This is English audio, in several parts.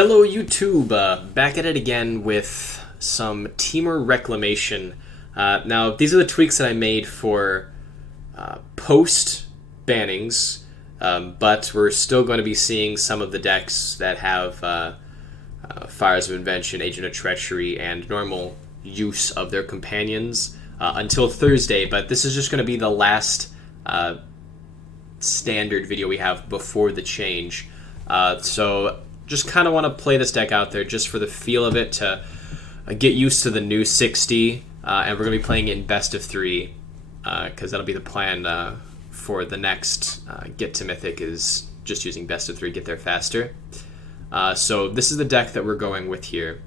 Hello YouTube, back at it again with some Temur Reclamation. Now these are the tweaks that I made for post bannings, but we're still going to be seeing some of the decks that have Fires of Invention, Agent of Treachery, and normal use of their companions until Thursday, but this is just going to be the last standard video we have before the change. So just kind of want to play this deck out there just for the feel of it, to get used to the new 60, and we're going to be playing it in best of 3, because that'll be the plan for the next get to Mythic, is just using best of 3, get there faster. So this is the deck that we're going with here.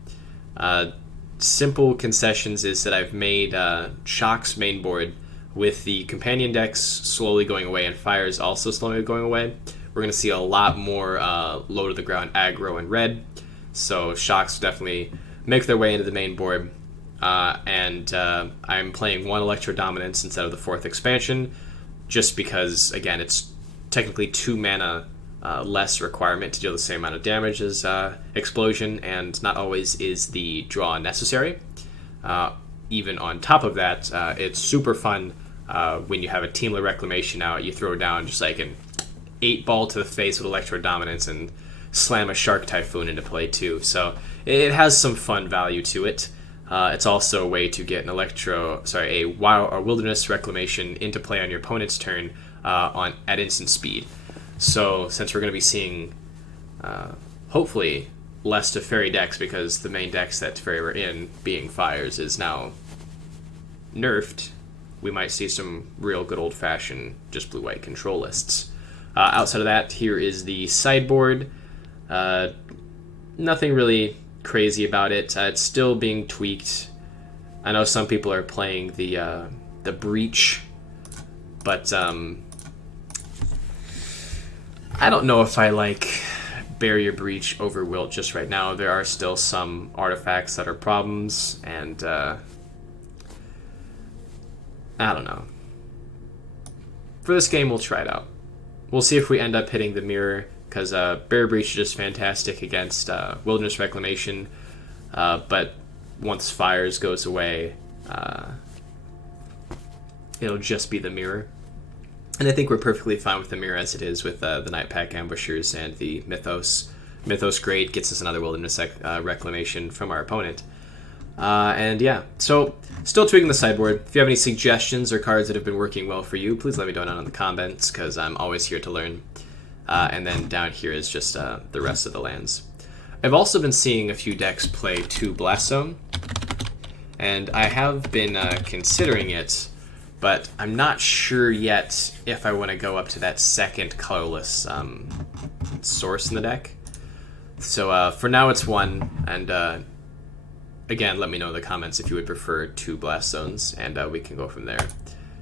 Simple concessions is that I've made Shock's main board with the companion decks slowly going away and Fires also slowly going away. We're going to see a lot more low to the ground aggro and red, so Shocks definitely make their way into the main board. And I'm playing 1 Electro Dominance instead of the 4th expansion, just because, again, it's technically 2 mana less requirement to deal the same amount of damage as Explosion, and not always is the draw necessary. Even on top of that, it's super fun when you have a Temur Reclamation out, you throw down just like an 8-ball to the face with Electro Dominance and slam a Shark Typhoon into play too. So it has some fun value to it. It's also a way to get a Wild or Wilderness Reclamation into play on your opponent's turn at instant speed. So since we're going to be seeing, hopefully, less Teferi decks, because the main decks that Teferi were in, being Fires, is now nerfed, we might see some real good old-fashioned just blue-white control lists. Outside of that, here is the sideboard. Nothing really crazy about it. It's still being tweaked. I know some people are playing the Breach, but I don't know if I like Barrier Breach over Wilt just right now. There are still some artifacts that are problems, and I don't know. For this game, we'll try it out. We'll see if we end up hitting the mirror, because Barrier Breach is just fantastic against Wilderness Reclamation, but once Fires goes away, it'll just be the mirror. And I think we're perfectly fine with the mirror as it is with the Night Pack Ambushers and the Mythos. Mythos Grade gets us another Wilderness Reclamation from our opponent. And yeah, so still tweaking the sideboard. If you have any suggestions or cards that have been working well for you, please let me know down in the comments, because I'm always here to learn. And then down here is just the rest of the lands. I've also been seeing a few decks play 2 Blast Zone, and I have been considering it, but I'm not sure yet if I want to go up to that second colorless source in the deck. So for now it's 1, and again, let me know in the comments if you would prefer 2 Blast Zones, and we can go from there.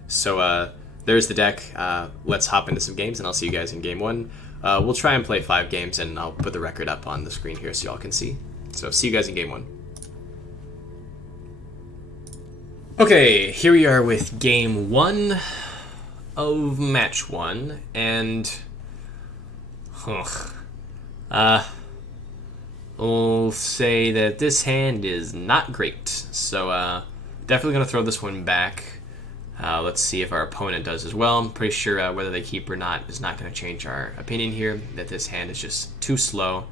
So there's the deck. Let's hop into some games, and I'll see you guys in game 1. We'll try and play 5 games, and I'll put the record up on the screen here so y'all can see. So see you guys in game 1. Okay, here we are with game 1 of match 1, and we'll say that this hand is not great, so definitely going to throw this one back. Let's see if our opponent does as well. I'm pretty sure whether they keep or not is not going to change our opinion here, that this hand is just too slow.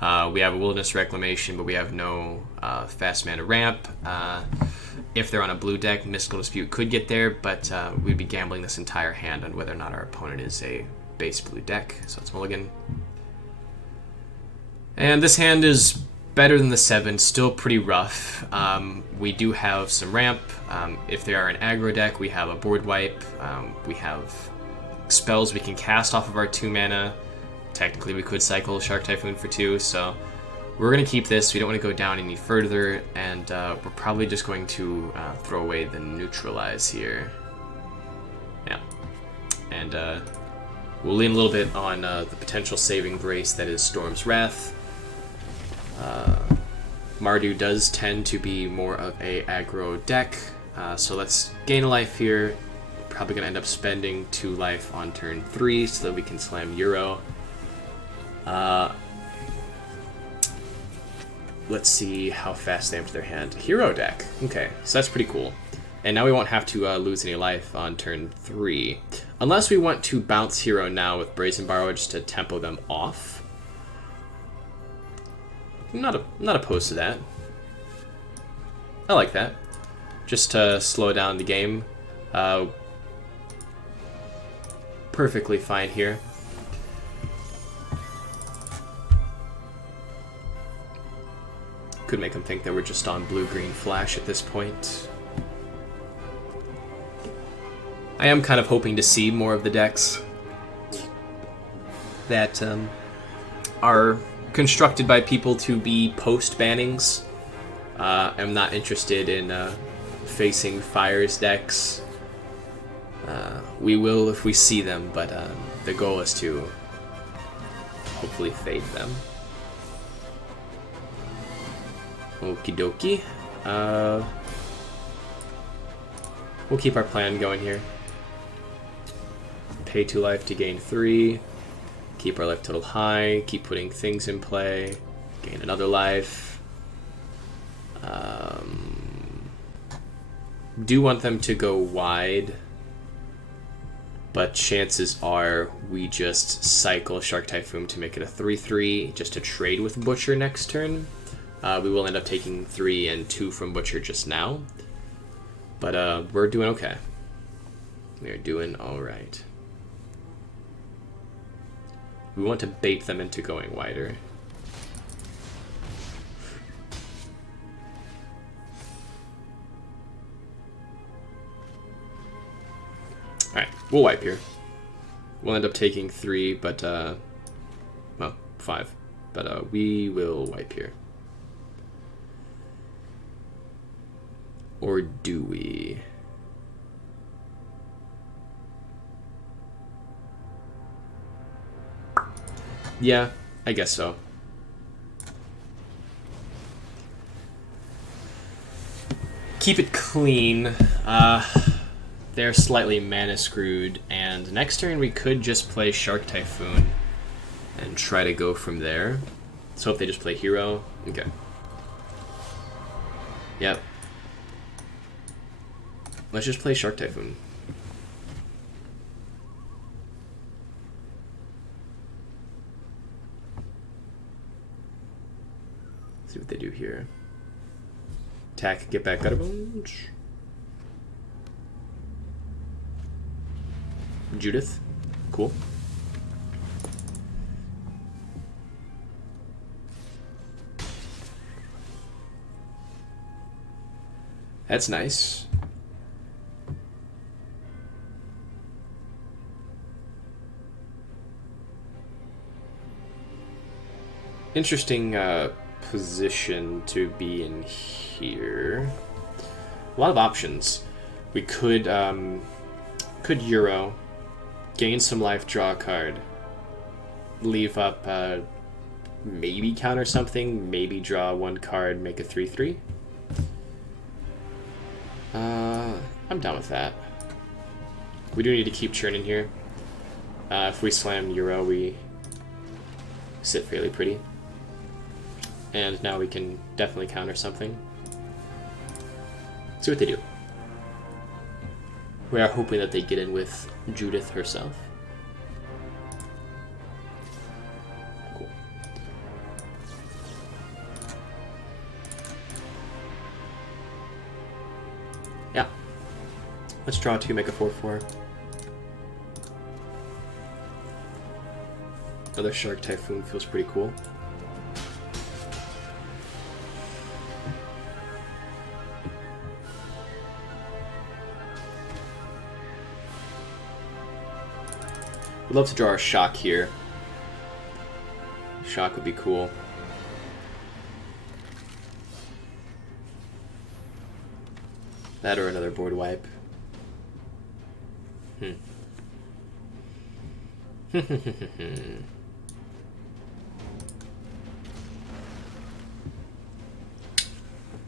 We have a Wilderness Reclamation, but we have no fast mana ramp. If they're on a blue deck, Mystical Dispute could get there, but we'd be gambling this entire hand on whether or not our opponent is a base blue deck, so it's mulligan. And this hand is better than the 7, still pretty rough. We do have some ramp. If they are an aggro deck, we have a board wipe. We have spells we can cast off of our 2 mana. Technically, we could cycle Shark Typhoon for 2, so we're going to keep this. We don't want to go down any further, and we're probably just going to throw away the Neutralize here. Yeah. And we'll lean a little bit on the potential saving grace that is Storm's Wrath. Mardu does tend to be more of a aggro deck, so let's gain a life here. Probably going to end up spending 2 life on turn 3 so that we can slam Euro. let's see how fast they empty their hand. Hero deck. Okay, so that's pretty cool. And now we won't have to lose any life on turn 3. Unless we want to bounce hero now with Brazen Borrower just to tempo them off. I'm not opposed to that. I like that. Just to slow down the game. Perfectly fine here. Could make them think that we're just on blue-green flash at this point. I am kind of hoping to see more of the decks that are constructed by people to be post-bannings. I'm not interested in facing Fires decks. We will if we see them, but the goal is to hopefully fade them. Okie dokie. We'll keep our plan going here. Pay 2 life to gain 3. Keep our life total high. Keep putting things in play. Gain another life. Do want them to go wide, but chances are we just cycle Shark Typhoon to make it a 3/3 just to trade with Butcher next turn. We will end up taking 3 and 2 from Butcher just now, but we're doing okay. We're doing alright. We want to bait them into going wider. Alright, we'll wipe here. We'll end up taking 3, but, well, 5. But, we will wipe here. Or do we? Yeah, I guess so. Keep it clean. They're slightly mana screwed, and next turn we could just play Shark Typhoon and try to go from there. So if they just play hero, okay. Yep. Let's just play Shark Typhoon. See what they do here. Attack, get back out of bones. Judith, cool. That's nice. Interesting position to be in here. A lot of options. We could Euro, gain some life, draw a card, leave up, maybe counter something, maybe draw 1 card, make a 3/3. I'm down with that. We do need to keep churning here. If we slam Euro, we sit fairly pretty. And now we can definitely counter something. See what they do. We are hoping that they get in with Judith herself. Cool. Yeah. Let's draw 2, make a 4/4. Another Shark Typhoon feels pretty cool. We'd love to draw our Shock here. Shock would be cool. That or another board wipe.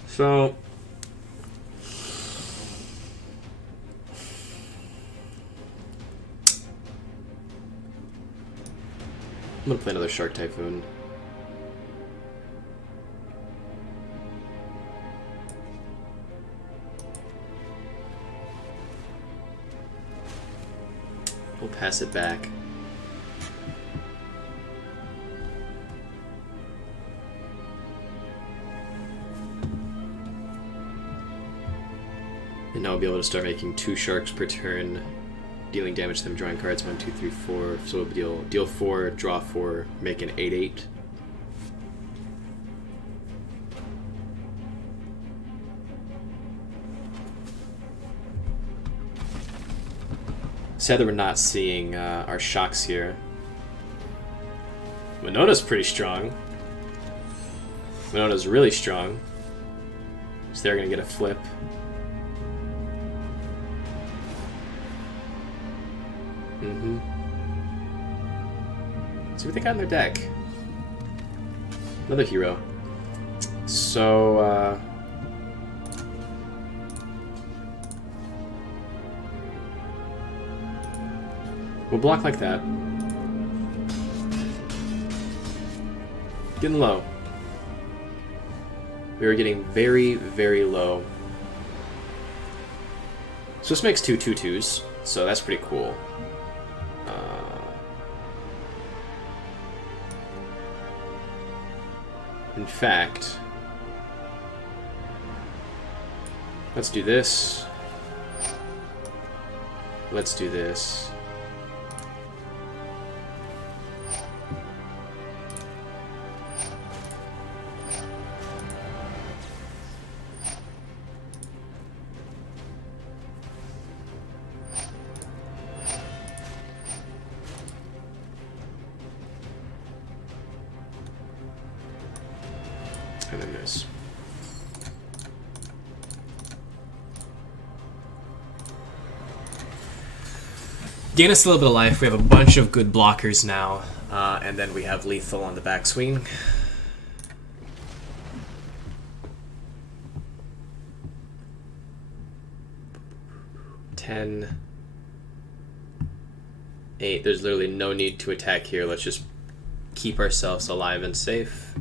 So I'm gonna play another Shark Typhoon. pass it back. And now I'll be able to start making 2 sharks per turn, dealing damage to them, drawing cards 1, 2, 3, 4. So we'll deal 4, draw 4, make an 8/8. Sad that we're not seeing our shocks here. Winona's pretty strong. Winona's really strong. So they're going to get a flip. Let's see what they got in their deck. Another hero. So, we'll block like that. Getting low. We were getting very, very low. So this makes 2 2/2s, so that's pretty cool. In fact, let's do this. Let's do this. And then this. Gain us a little bit of life. We have a bunch of good blockers now, and then we have lethal on the backswing. Ten. 8. There's literally no need to attack here. Let's just keep ourselves alive and safe.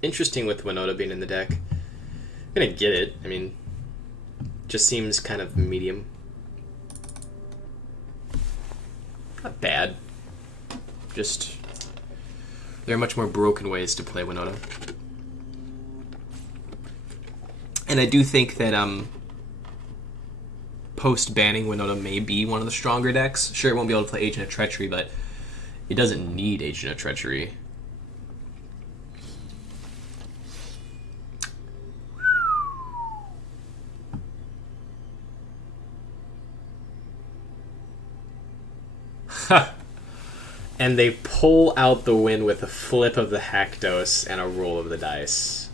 Interesting with Winota being in the deck. I'm gonna get it. I mean, just seems kind of medium. Not bad. Just, there are much more broken ways to play Winota. And I do think that post-banning, Winota may be one of the stronger decks. Sure, it won't be able to play Agent of Treachery, but it doesn't need Agent of Treachery. And they pull out the win with a flip of the Haktos and a roll of the dice.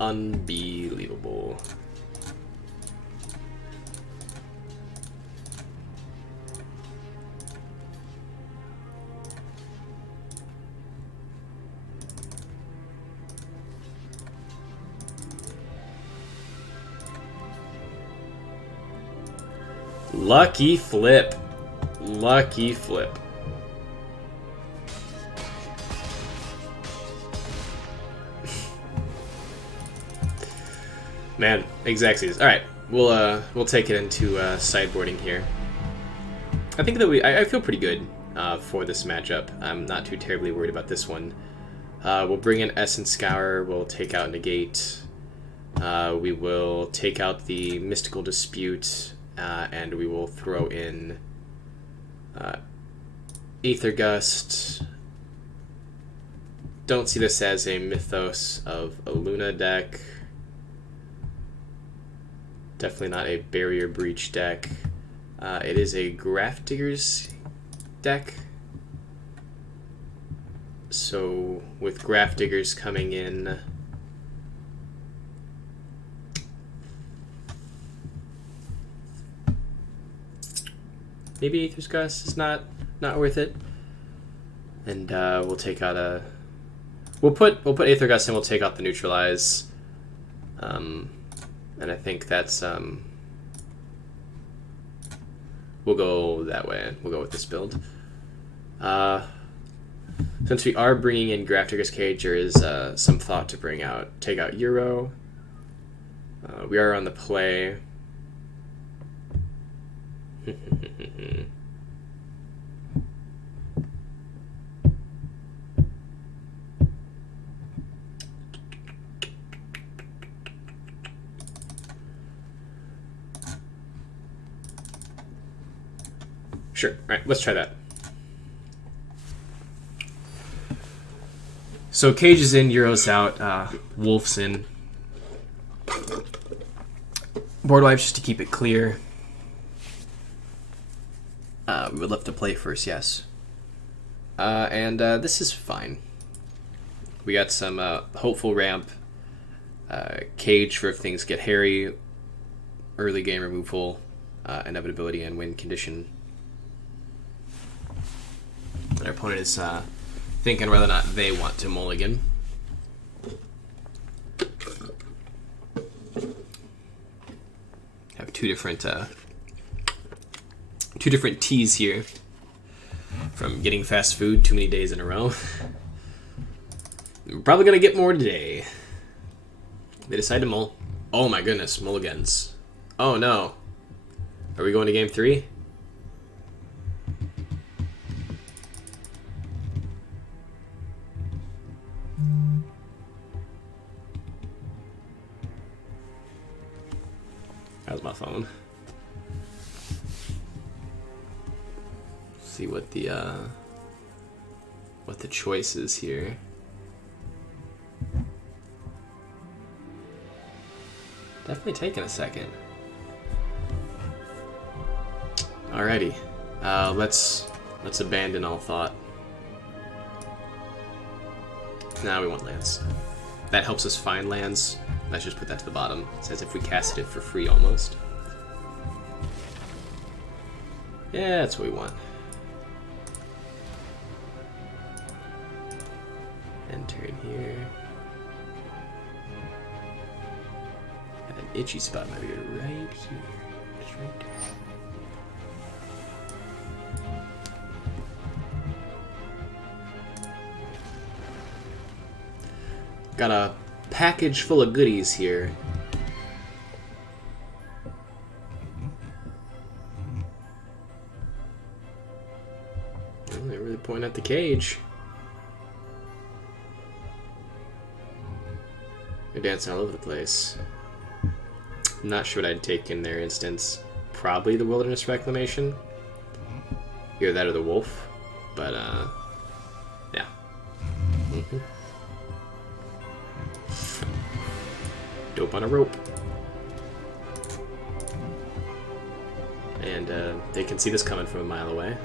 Unbelievable. Lucky flip. Lucky flip. Man, Exaxes. All right, we'll take it into sideboarding here. I think that I feel pretty good for this matchup. I'm not too terribly worried about this one. We'll bring in Essence Scour. We'll take out Negate. We will take out the Mystical Dispute. And we will throw in Aether Gust. Don't see this as a Mythos of a Luna deck. Definitely not a Barrier Breach deck. It is a Grafdigger's deck. So with Grafdiggers coming in, maybe Aether's Gust is not worth it, and we'll take out a. We'll put Aether Gust and we'll take out the Neutralize, and I think that's We'll go that way. We'll go with this build. Since we are bringing in Grafdigger's Cage, there is some thought to take out Euro. We are on the play. Sure. All right, let's try that. So Cage is in, Euro's out, Wolf's in. Board wipes just to keep it clear. We would love to play first, yes. And this is fine. We got some hopeful ramp, Cage for if things get hairy, early game removal, inevitability, and win condition. Our opponent is thinking whether or not they want to mulligan. Have two different teas here from getting fast food too many days in a row. We're probably gonna get more today. They decide to mull. Oh my goodness, mulligans. Oh no. Are we going to game 3? That was my phone. See what the choice is here. Definitely taking a second. Alrighty, let's abandon all thought. Now we want lands. That helps us find lands. Let's just put that to the bottom. It's as if we casted it for free almost. Yeah, that's what we want. Enter in here. Got an itchy spot maybe right here. Just right there. Got a package full of goodies here. Oh, they really point at the Cage. They're dancing all over the place. I'm not sure what I'd take in their instance. Probably the Wilderness Reclamation. Either that or the Wolf. But, yeah. Mm-hmm. Dope on a rope. And they can see this coming from a mile away.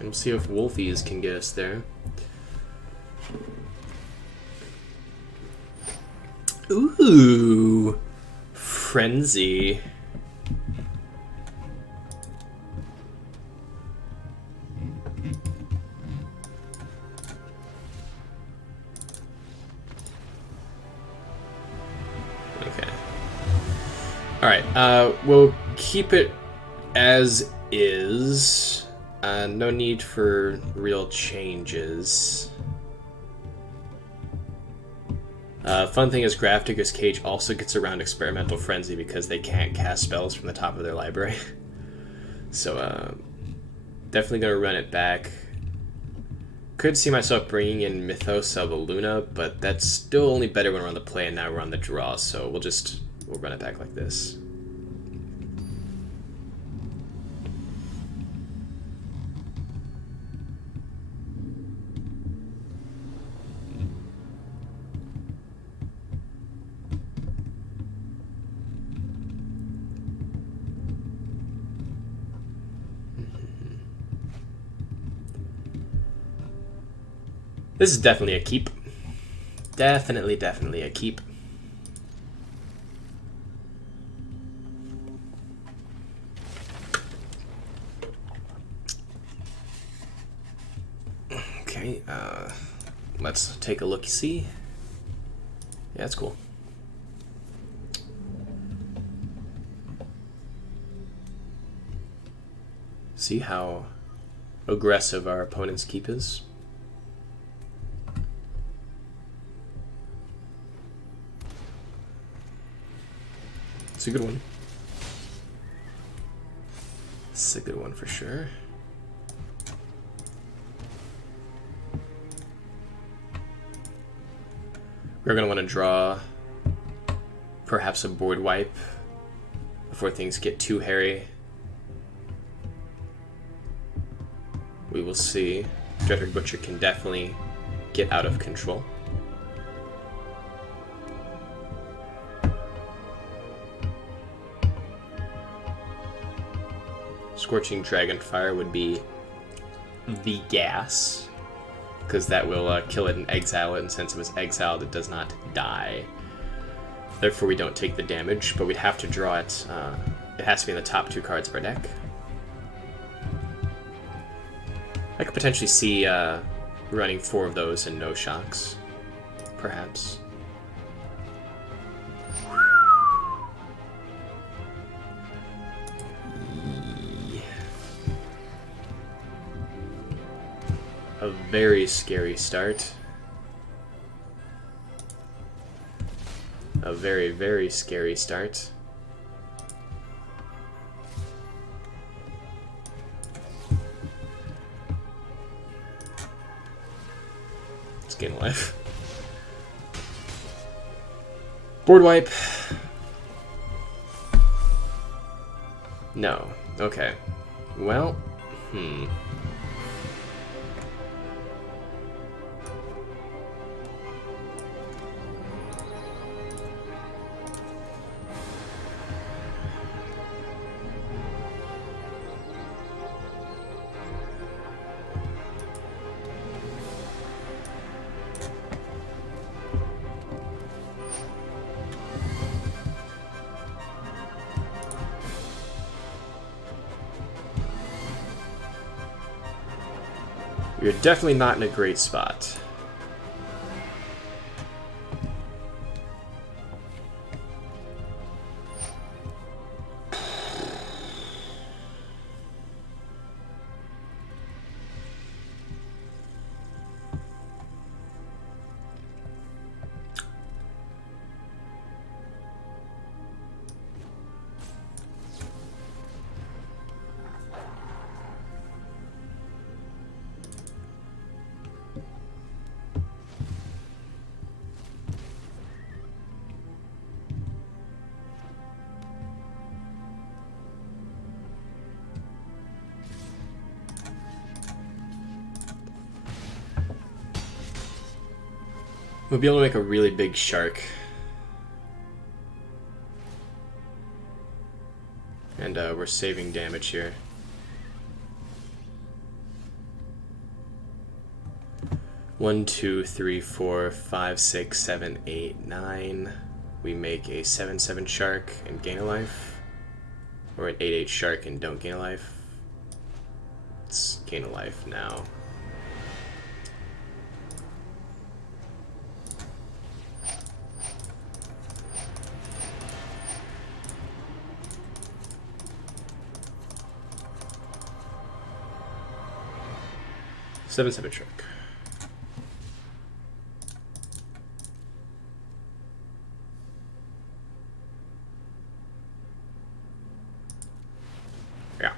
And we'll see if Wolfies can get us there. Ooh, Frenzy. Okay. All right. We'll keep it as is. No need for real changes. Fun thing is Grafdigger's Cage also gets around Experimental Frenzy because they can't cast spells from the top of their library. So definitely going to run it back. Could see myself bringing in Mythos of Luna, but that's still only better when we're on the play and now we're on the draw, so we'll run it back like this. This is definitely a keep. Definitely a keep. Okay, let's take a look-see. Yeah, that's cool. See how aggressive our opponent's keep is? It's a good one. It's a good one for sure. We're going to want to draw perhaps a board wipe before things get too hairy. We will see. Dreadhorde Butcher can definitely get out of control. Scorching Dragonfire would be the gas, because that will kill it and exile it, and since it was exiled, it does not die. Therefore, we don't take the damage, but we'd have to draw it. It has to be in the top 2 cards of our deck. I could potentially see running 4 of those and no shocks, perhaps. A very scary start. A very, very scary start. Let's gain a life. Board wipe. No. Okay. Well, we're definitely not in a great spot. We'll be able to make a really big shark. And we're saving damage here. One, two, three, four, 5, 6, 7, 8, 9. We make a 7/7 shark and gain a life. Or an 8/8 shark and don't gain a life. Let's gain a life now. Seven shark. Yeah.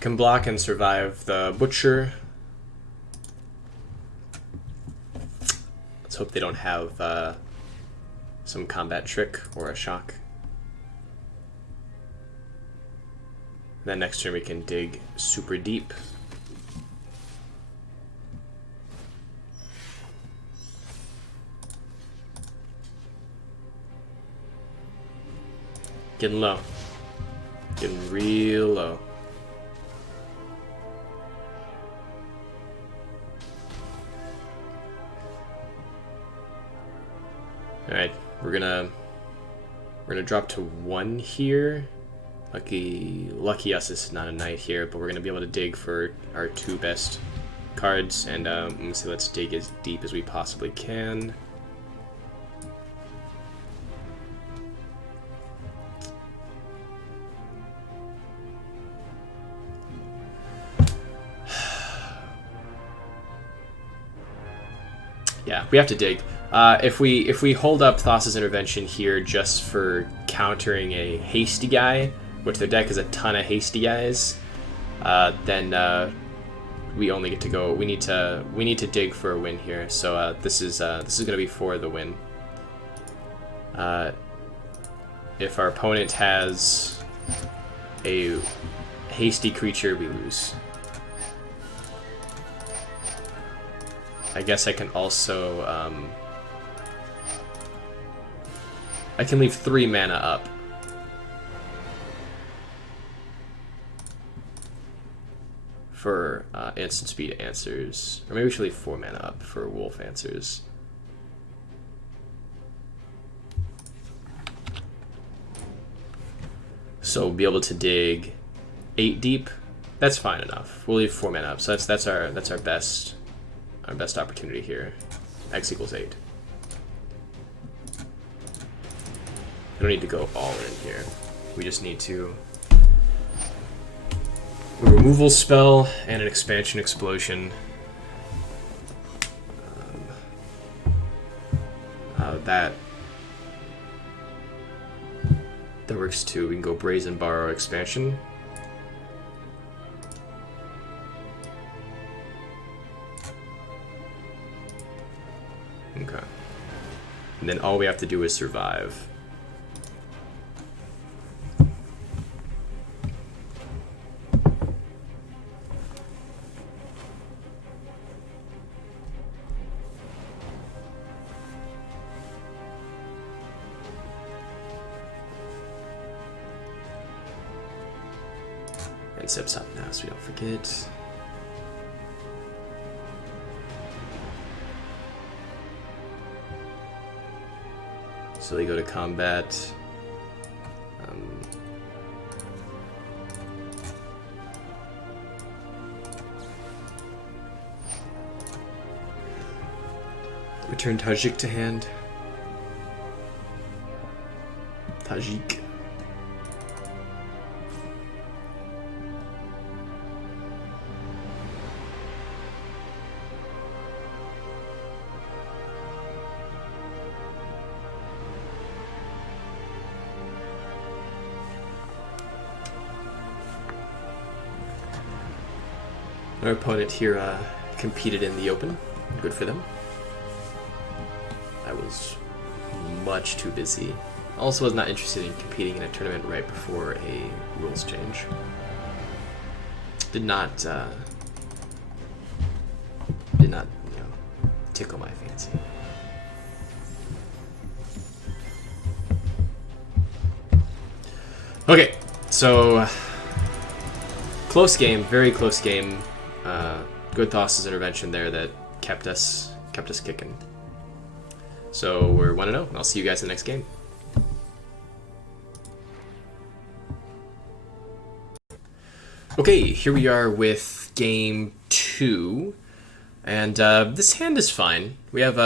Can block and survive the Butcher. Let's hope they don't have some combat trick or a shock. Then next turn we can dig super deep. Getting low. Getting real low. Alright, we're gonna drop to 1 here. Lucky us, this is not a knight here, but we're gonna be able to dig for our 2 best cards, and let's dig as deep as we possibly can. Yeah, we have to dig. If we hold up Thassa's Intervention here just for countering a hasty guy, which their deck is a ton of hasty guys, then we only get to go. We need to dig for a win here. So this is gonna be for the win. If our opponent has a hasty creature, we lose. I guess I can also I can leave 3 mana up. For instant speed answers. Or maybe we should leave 4 mana up for wolf answers. So we'll be able to dig 8 deep. That's fine enough. We'll leave 4 mana up. So that's our best opportunity here. X equals 8. We don't need to go all in here. We just need to a removal spell and an expansion explosion. That works too. We can go Brazen Borrow expansion. Okay. And then all we have to do is survive. And Sip's up now, so we don't forget. So they go to combat. Return Tajik to hand. Tajik. Our opponent here competed in the Open. Good for them. I was much too busy. Also was not interested in competing in a tournament right before a rules change. Did not tickle my fancy. Okay, so close game, very close game. Good Thassa's Intervention there that kept us kicking. So we're 1-0, and I'll see you guys in the next game. Okay, here we are with game 2, and this hand is fine. We have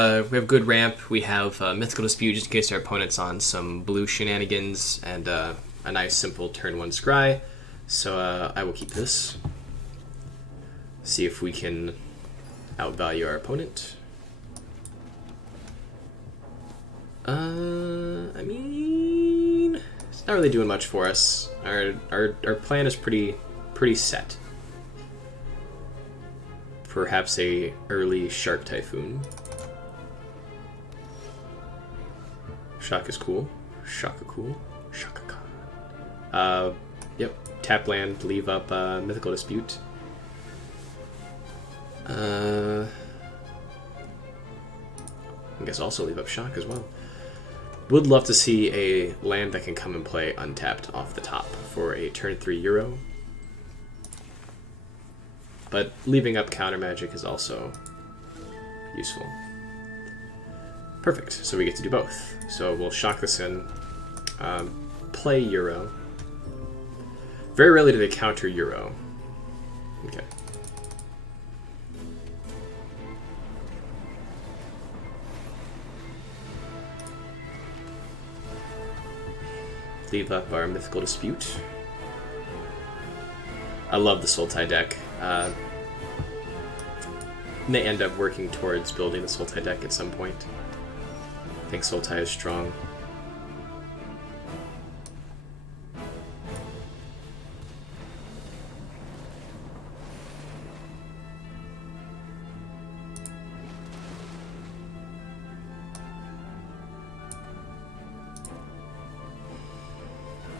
good ramp. We have Mythical Dispute just in case our opponent's on some blue shenanigans, and a nice simple turn 1 scry. So I will keep this. See if we can outvalue our opponent. I mean, it's not really doing much for us. Our plan is pretty set. Perhaps a early Shark Typhoon. Shock is cool. Shaka cool. Shaka Khan. Yep. Tap land, leave up Mythical Dispute. I guess also leave up Shock as well. Would love to see a land that can come and play untapped off the top for a turn 3 Euro. But leaving up counter magic is also useful. Perfect. So we get to do both. So we'll shock this in. Play Euro. Very rarely do they counter Euro. Okay. Leave up our Mythical Dispute. I love the Sultai deck. May end up working towards building the Sultai deck at some point. I think Sultai is strong.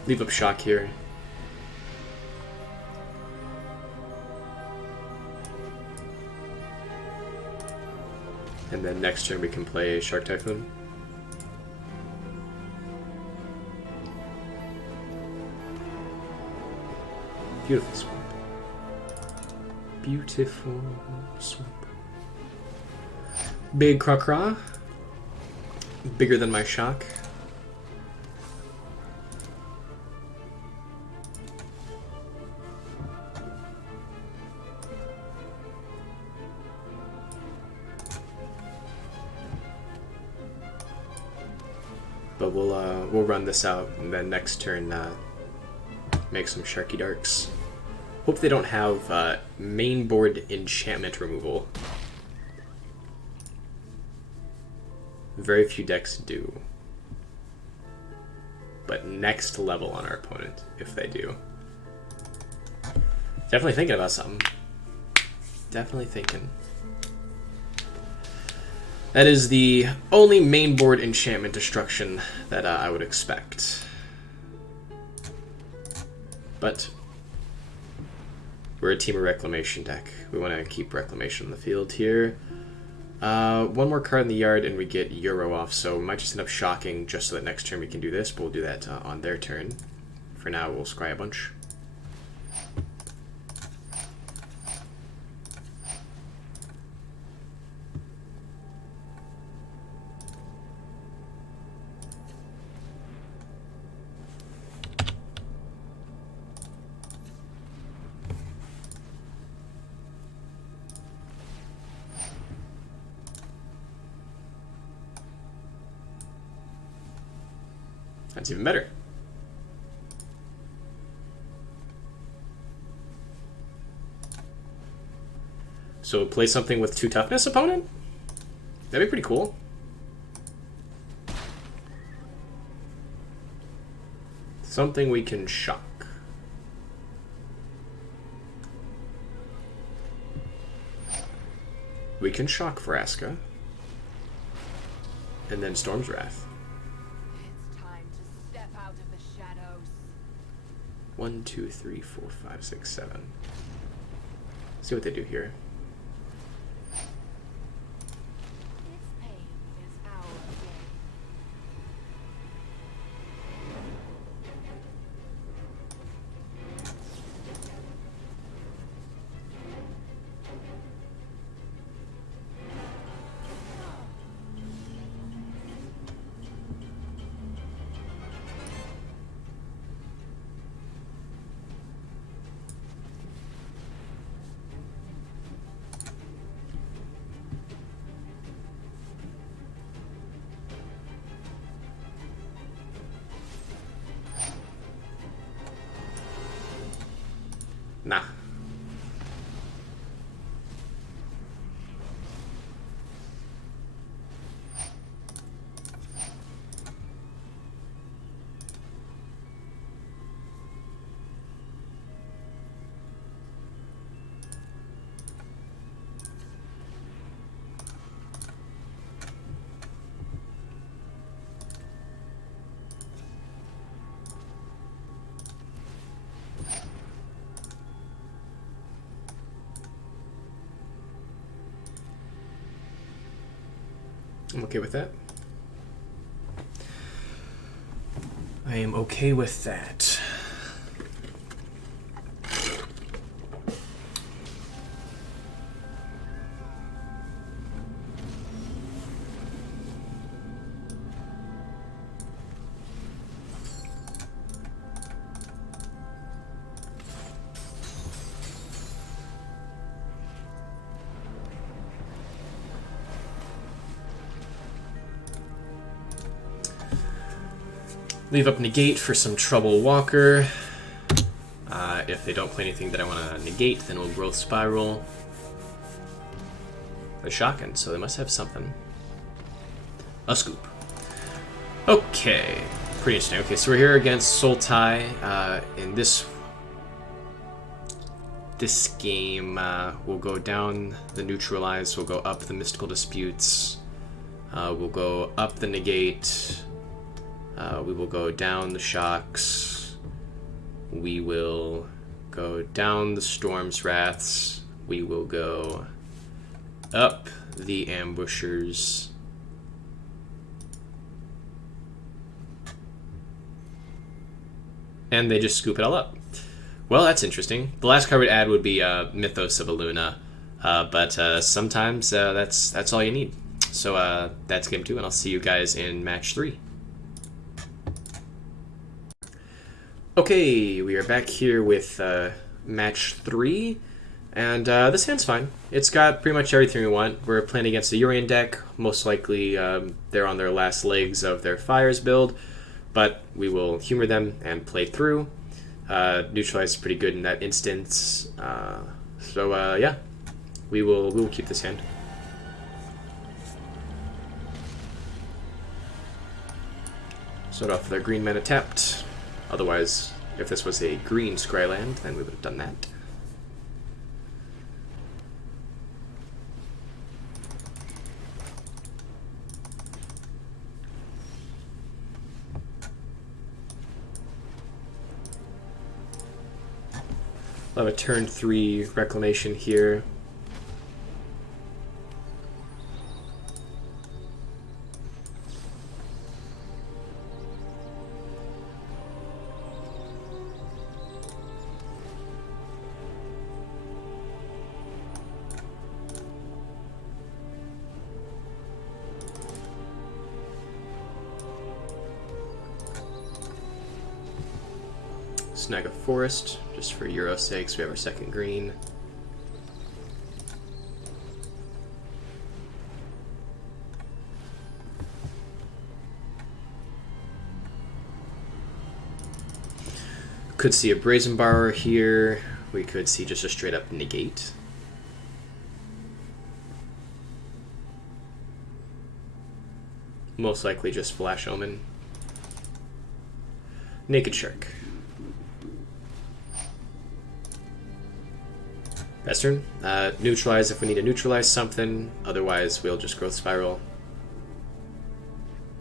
Leave up Shock here. And then next turn we can play Shark Typhoon. Beautiful swamp. Beautiful swamp. Big Krakra. Bigger than my Shock. But we'll run this out, and then next turn make some Sharky Darks. Hope they don't have main board enchantment removal. Very few decks do. But next level on our opponent, if they do. Definitely thinking about something. Definitely thinking. That is the only main board enchantment destruction that I would expect. But we're a Temur Reclamation deck. We want to keep Reclamation in the field here. One more card in the yard and we get Euro off, so we might just end up shocking just so that next turn we can do this, but we'll do that on their turn. For now, we'll scry a bunch. That's even better. So play something with 2 toughness opponent? That'd be pretty cool. Something we can shock. We can shock Vraska. And then Storm's Wrath. 1, 2, 3, 4, 5, 6, 7. See what they do here. Nah. I'm okay with that. I am okay with that. Leave up negate for some trouble walker. If they don't play anything that I want to negate, then we'll growth spiral. A shotgun, so they must have something. A scoop. Okay, pretty interesting. Okay, so we're here against Sultai. In this game, we'll go down the neutralize. We'll go up the mystical disputes. We'll go up the negate. We will go down the shocks. We will go down the storm's wraths. We will go up the ambushers. And they just scoop it all up. Well, that's interesting. The last card we'd add would be Mythos of Aluna, but sometimes that's all you need. So that's game 2, and I'll see you guys in match 3. Okay, we are back here with match 3, and this hand's fine. It's got pretty much everything we want. We're playing against the Urian deck. Most likely they're on their last legs of their Fires build, but we will humor them and play through. Neutralize is pretty good in that instance. So yeah, we will keep this hand. Start off with our green mana tapped. Otherwise, if this was a green Scryland, then we would have done that. We'll have a turn 3 Reclamation here. Snag a forest, just for Euro's sake, so we have our second green. Could see a Brazen Borrower here. We could see just a straight up negate. Most likely just Flash Omen. Naked Shark. Best turn. Neutralize if we need to neutralize something. Otherwise, we'll just growth spiral.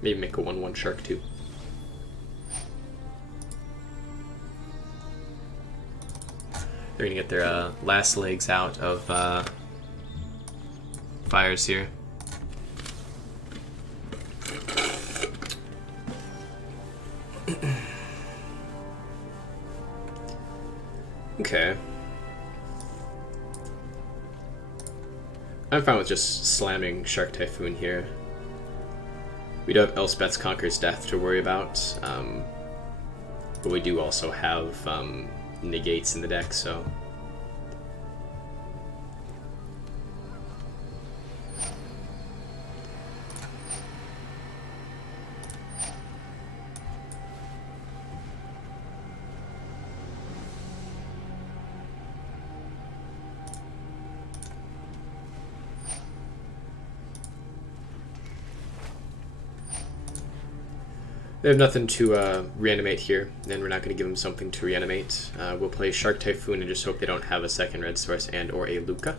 Maybe make a 1/1 shark too. They're gonna get their last legs out of Fires here. Okay. I'm fine with just slamming Shark Typhoon here. We don't have Elspeth's Conqueror's Death to worry about, but we do also have negates in the deck, so... They have nothing to reanimate here, and we're not going to give them something to reanimate. We'll play Shark Typhoon and just hope they don't have a second red source and or a Luca.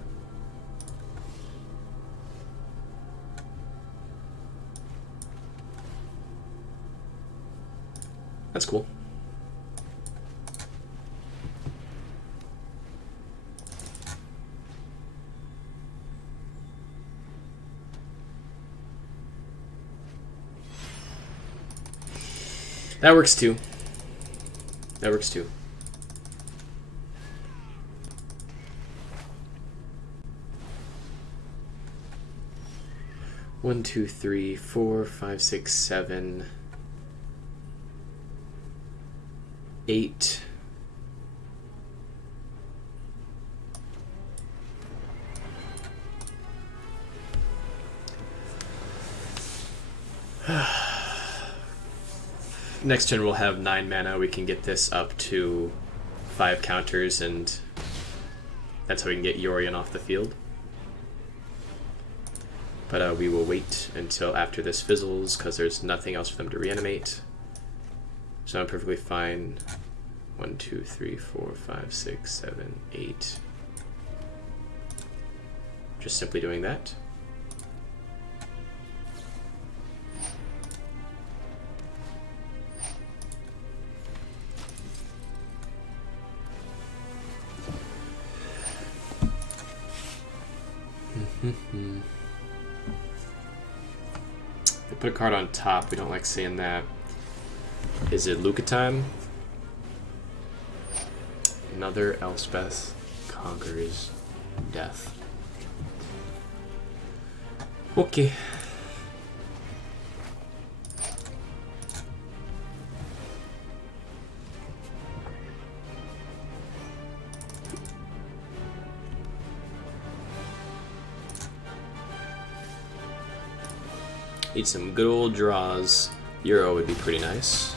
That's cool. That works too. That works too. One, two, three, 4, 5, 6, 7, 8. next turn we'll have 9 mana. We can get this up to 5 counters, and that's how we can get Yorion off the field. But we will wait until after this fizzles, because there's nothing else for them to reanimate. So I'm perfectly fine. 1, 2, 3, 4, 5, 6, 7, 8. Just simply doing that. They put a card on top. We don't like seeing that. Is it Luca time? Another Elspeth conquers death. Okay. Need some good old draws. Euro would be pretty nice.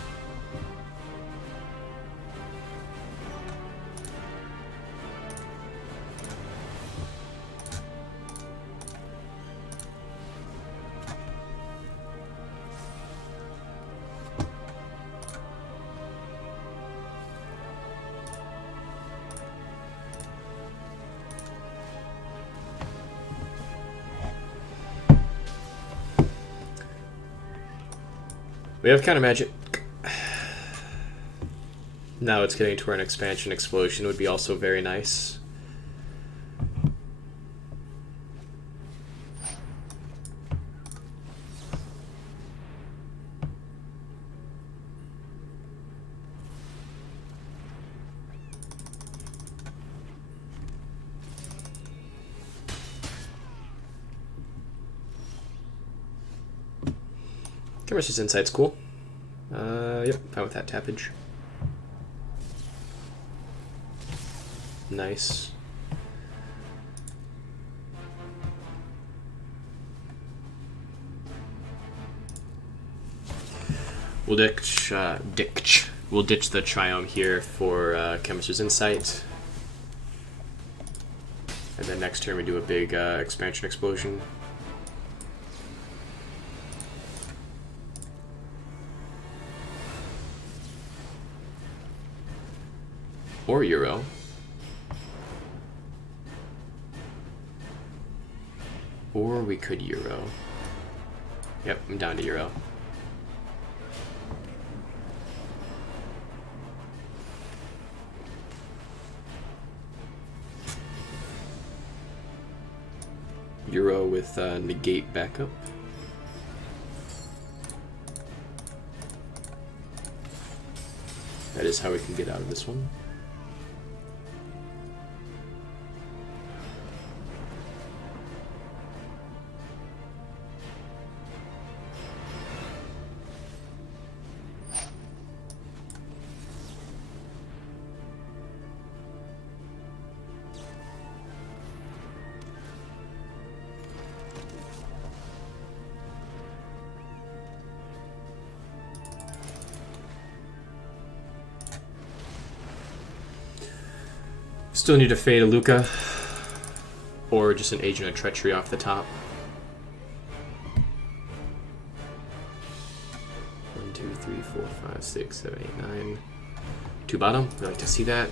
We have counter magic. Now it's getting to an expansion explosion would be also very nice. Chemistry's Insight's cool. Yep, fine with that tappage. Nice. We'll ditch the Triome here for Chemistry's Insight. And then next turn we do a big expansion explosion. Or Euro. Or we could Euro. Yep, I'm down to Euro. Euro with negate backup. That is how we can get out of this one. Still need to fade a Luca, or just an Agent of Treachery off the top. 1, 2, 3, 4, 5, 6, 7, 8, 9. 2 bottom. We like to see that.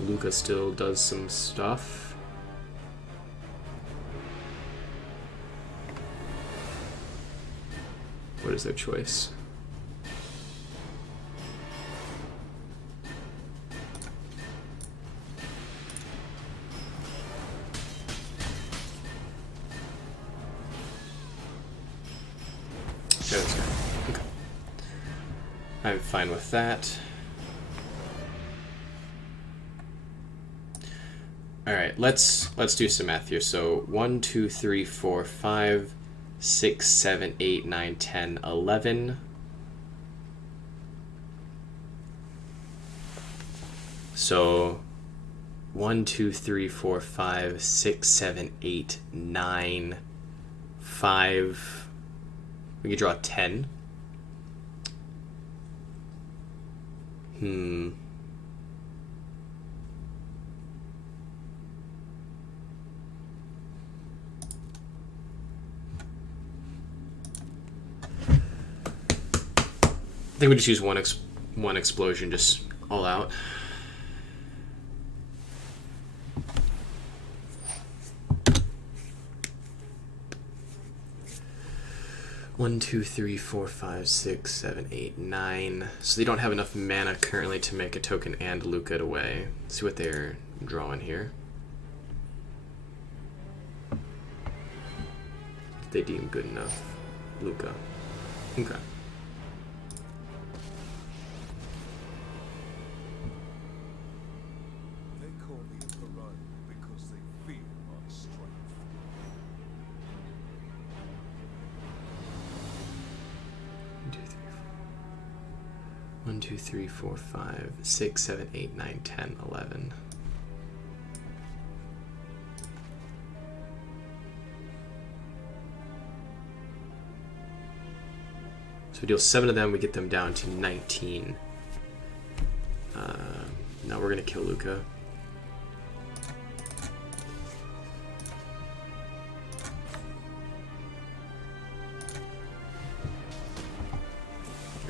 Luca still does some stuff. What is their choice? Okay. I'm fine with that. All right, let's do some math here. So 1, 2, 3, 4, 5, 6, 7, 8, 9, 10, 11. So 1, 2, 3, 4, 5, 6, 7, 8, 9, 5. We could draw 10. I think we just use one explosion, just all out. One, two, three, four, five, 6, 7, 8, 9. So they don't have enough mana currently to make a token and Luca it away. Let's see what they're drawing here. They deem good enough. Luca. Okay. One, two, three, four, 5, 6, 7, 8, 9, 10, 11. So we deal 7 of them, we get them down to 19. Now we're gonna kill Luca.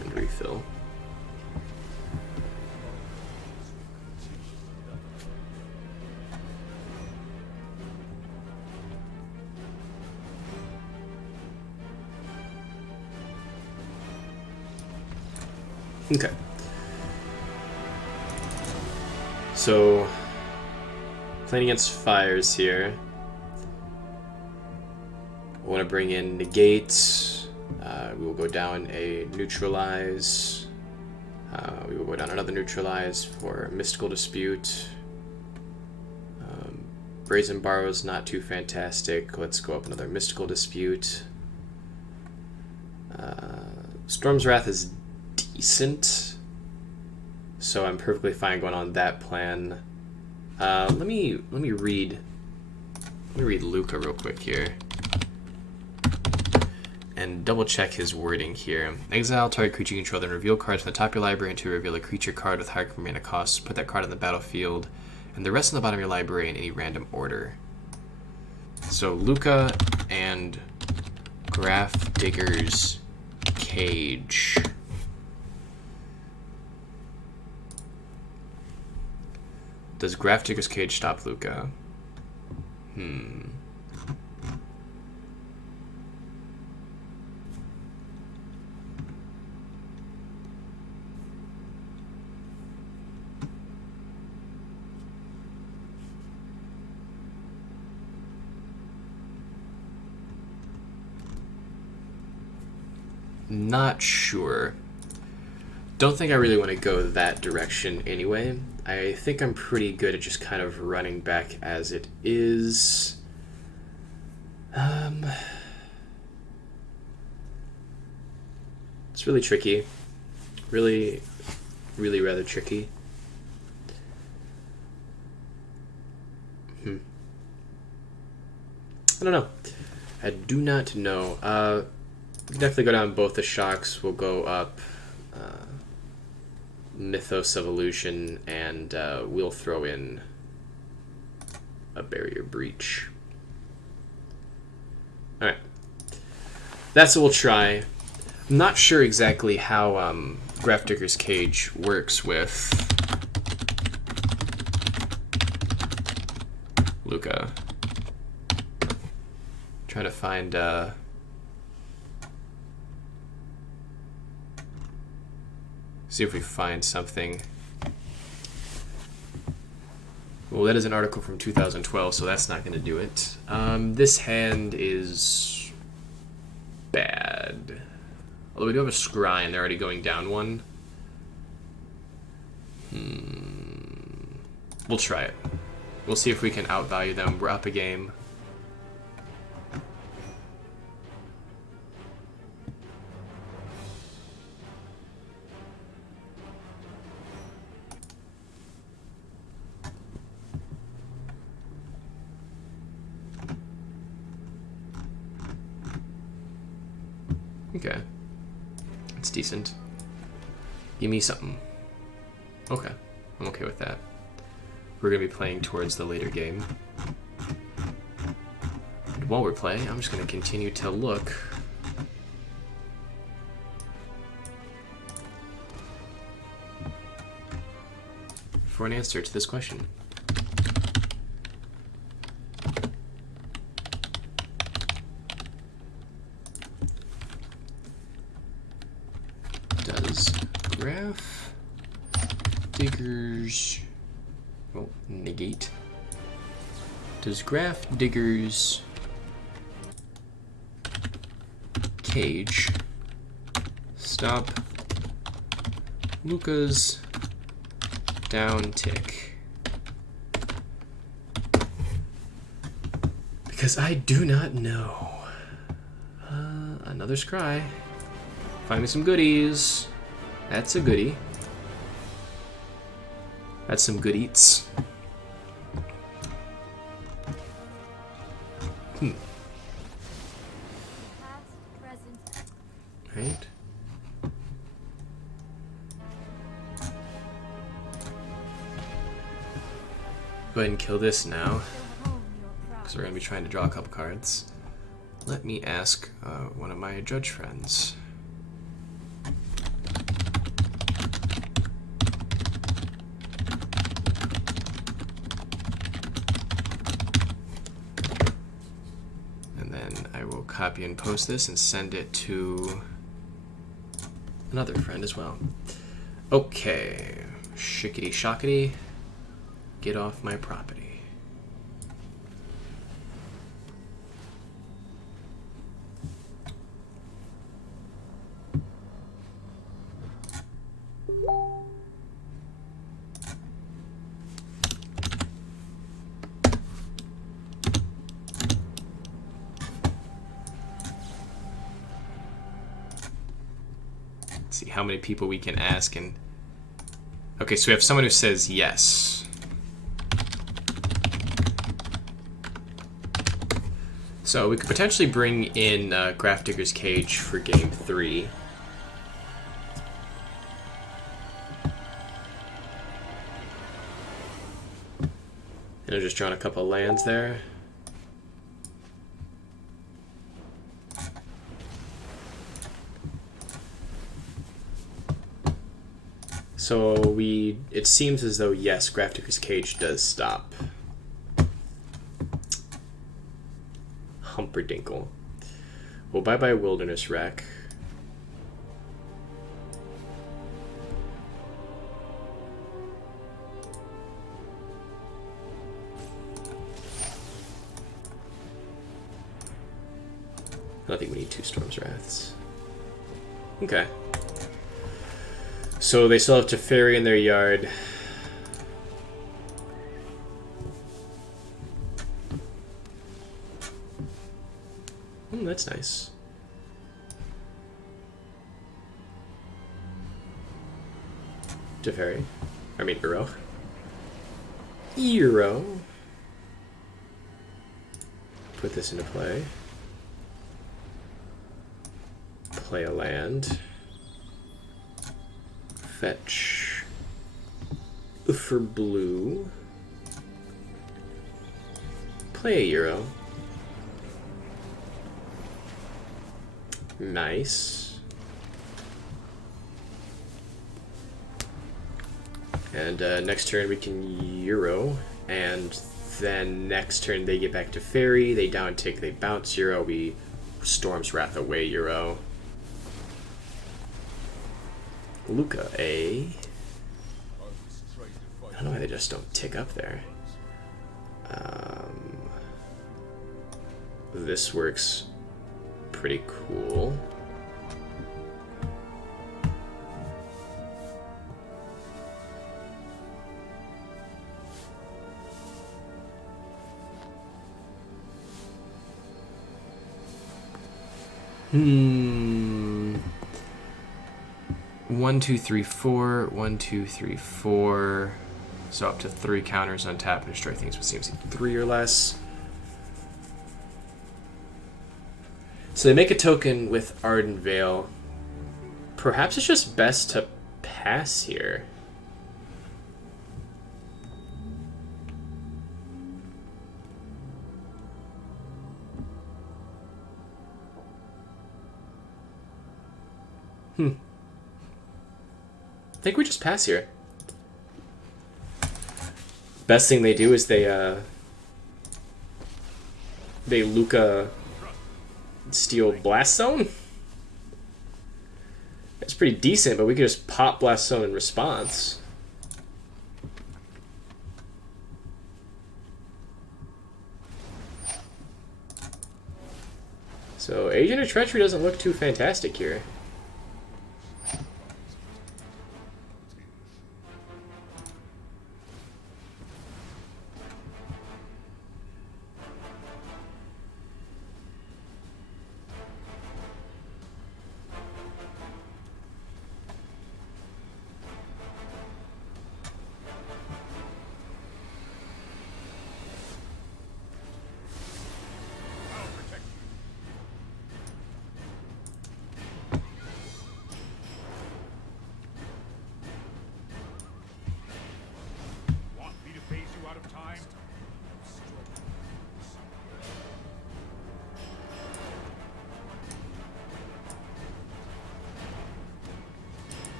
And refill. Okay. So, playing against fires here. I want to bring in negate. We will go down a neutralize. We will go down another neutralize for mystical dispute. Brazen Borrow is not too fantastic. Let's go up another mystical dispute. Storm's Wrath is decent, so I'm perfectly fine going on that plan. Let me read Luca real quick here and double check his wording here. Exile target creature you control, then reveal cards from the top of your library until you reveal a creature card with higher mana cost. Put that card on the battlefield, and the rest on the bottom of your library in any random order. So Luca and Graph Digger's Cage. Does Graph Digger's Cage stop Luca? Not sure. Don't think I really want to go that direction anyway. I think I'm pretty good at just kind of running back as it is. It's really tricky. Really rather tricky. I don't know. I do not know. We can definitely go down both the shocks. We'll go up Mythos Evolution, and we'll throw in a Barrier Breach. Alright. That's what we'll try. I'm not sure exactly how Graph Digger's Cage works with Luca. Trying to find see if we find something. Well, that is an article from 2012, so that's not going to do it. This hand is bad. Although we do have a Scry, and they're already going down one. We'll try it. We'll see if we can outvalue them. We're up a game. Okay. That's decent. Give me something. Okay. I'm okay with that. We're going to be playing towards the later game. And while we're playing, I'm just going to continue to look for an answer to this question. Does graph diggers negate? Does graph diggers cage stop Luca's down tick? Because I do not know. Another scry. Find me some goodies. That's a goodie. That's some good eats. Right. Go ahead and kill this now, because we're going to be trying to draw a couple cards. Let me ask one of my judge friends. And then I will copy and post this and send it to another friend as well. Okay, shickety shockety, get off my property. See how many people we can ask. And okay, so we have someone who says yes. So we could potentially bring in Graph Digger's Cage for game 3. And I've just drawn a couple of lands there. So it seems as though, yes, Graph Digger's Cage does stop Humperdinkle. Well, bye-bye Wilderness Wreck. I don't think we need 2 Storm's Wraths. Okay. So they still have Teferi in their yard. That's nice. Teferi. I mean, Euro. Euro. Put this into play. Play a land. Fetch for blue. Play a Euro. Nice. And next turn we can Euro, and then next turn they get back to Fairy, they down tick, they bounce Euro, we Storm's Wrath away Euro. Luca, I don't know why they just don't tick up there. This works pretty cool. One, two, three, four. 1, 2, 3, 4. So up to 3 counters on tap and destroy things with CMC 3 or less. So they make a token with Arden Veil. Perhaps it's just best to pass here. I think we just pass here. Best thing they do is they Luca steal Blast Zone. It's pretty decent, but we could just pop Blast Zone in response. So Agent of Treachery doesn't look too fantastic here.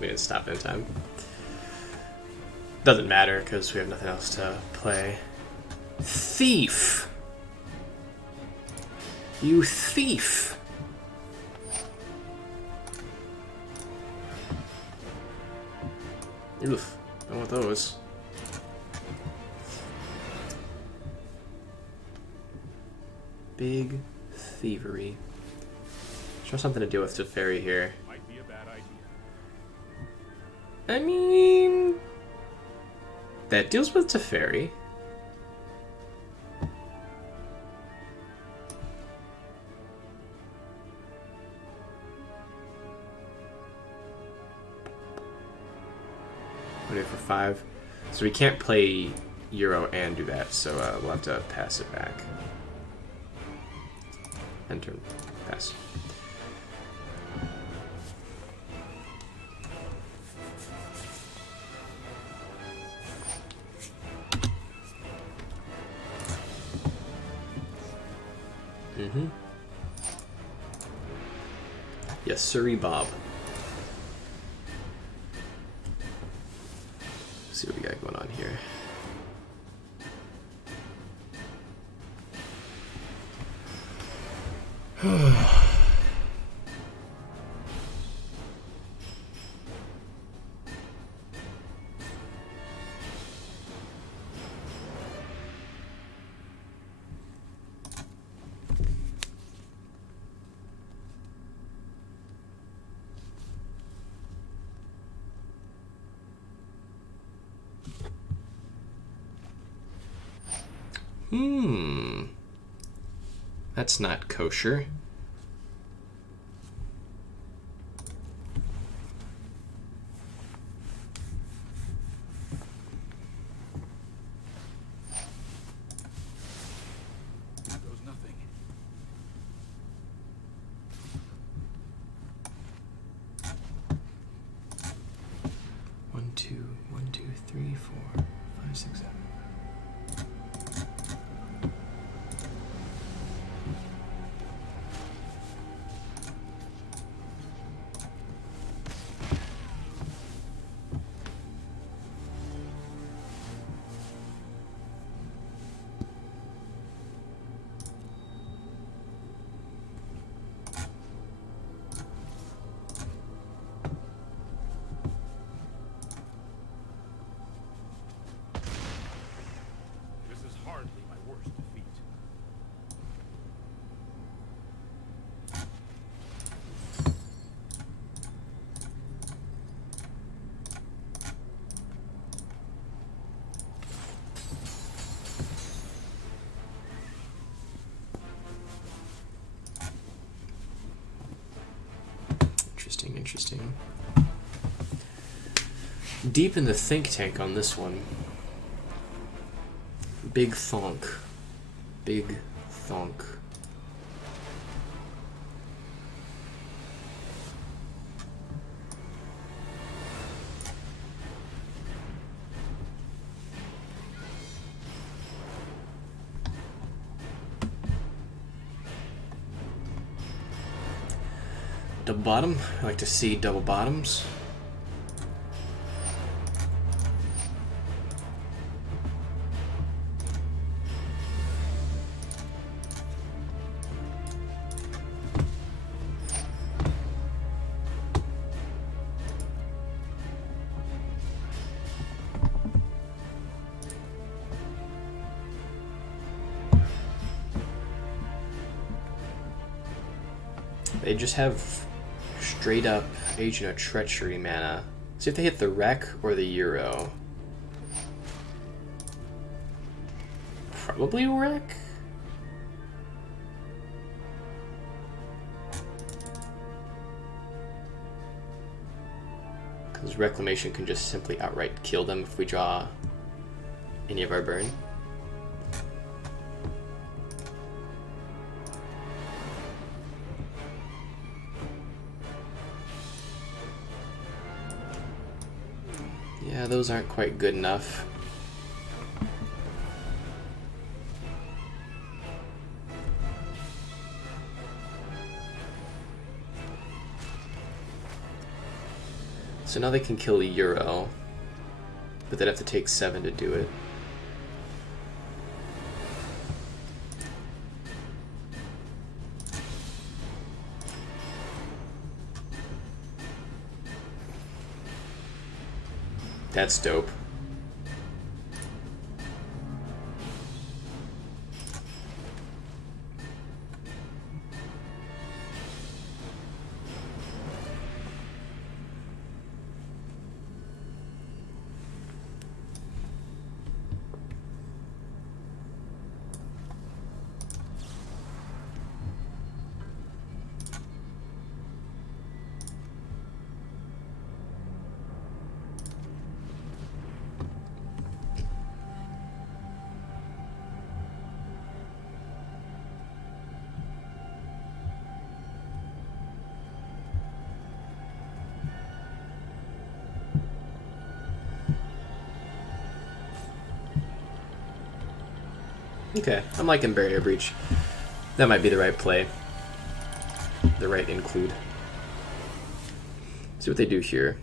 We didn't stop in time. Doesn't matter because we have nothing else to play. Thief! You thief! Oof, I want those. Big thievery. Show something to deal with Teferi here. I mean, that deals with Teferi. Put it for 5. So we can't play Euro and do that, so we'll have to pass it back. End turn. Pass. Yes, sirree, Bob. Let's see what we got going on here. That's not kosher. One, two, 3, 4, 5, 6, 7. Interesting. Deep in the think tank on this one. Big thonk. Big thonk. Double bottom. I like to see double bottoms. They just have straight up Agent of Treachery mana. See if they hit the Wreck or the Euro. Probably Wreck? Because Reclamation can just simply outright kill them if we draw any of our burn. Yeah, those aren't quite good enough. So now they can kill the Euro, but they'd have to take 7 to do it. That's dope. Okay, I'm liking Barrier Breach. That might be the right play. The right include. See what they do here.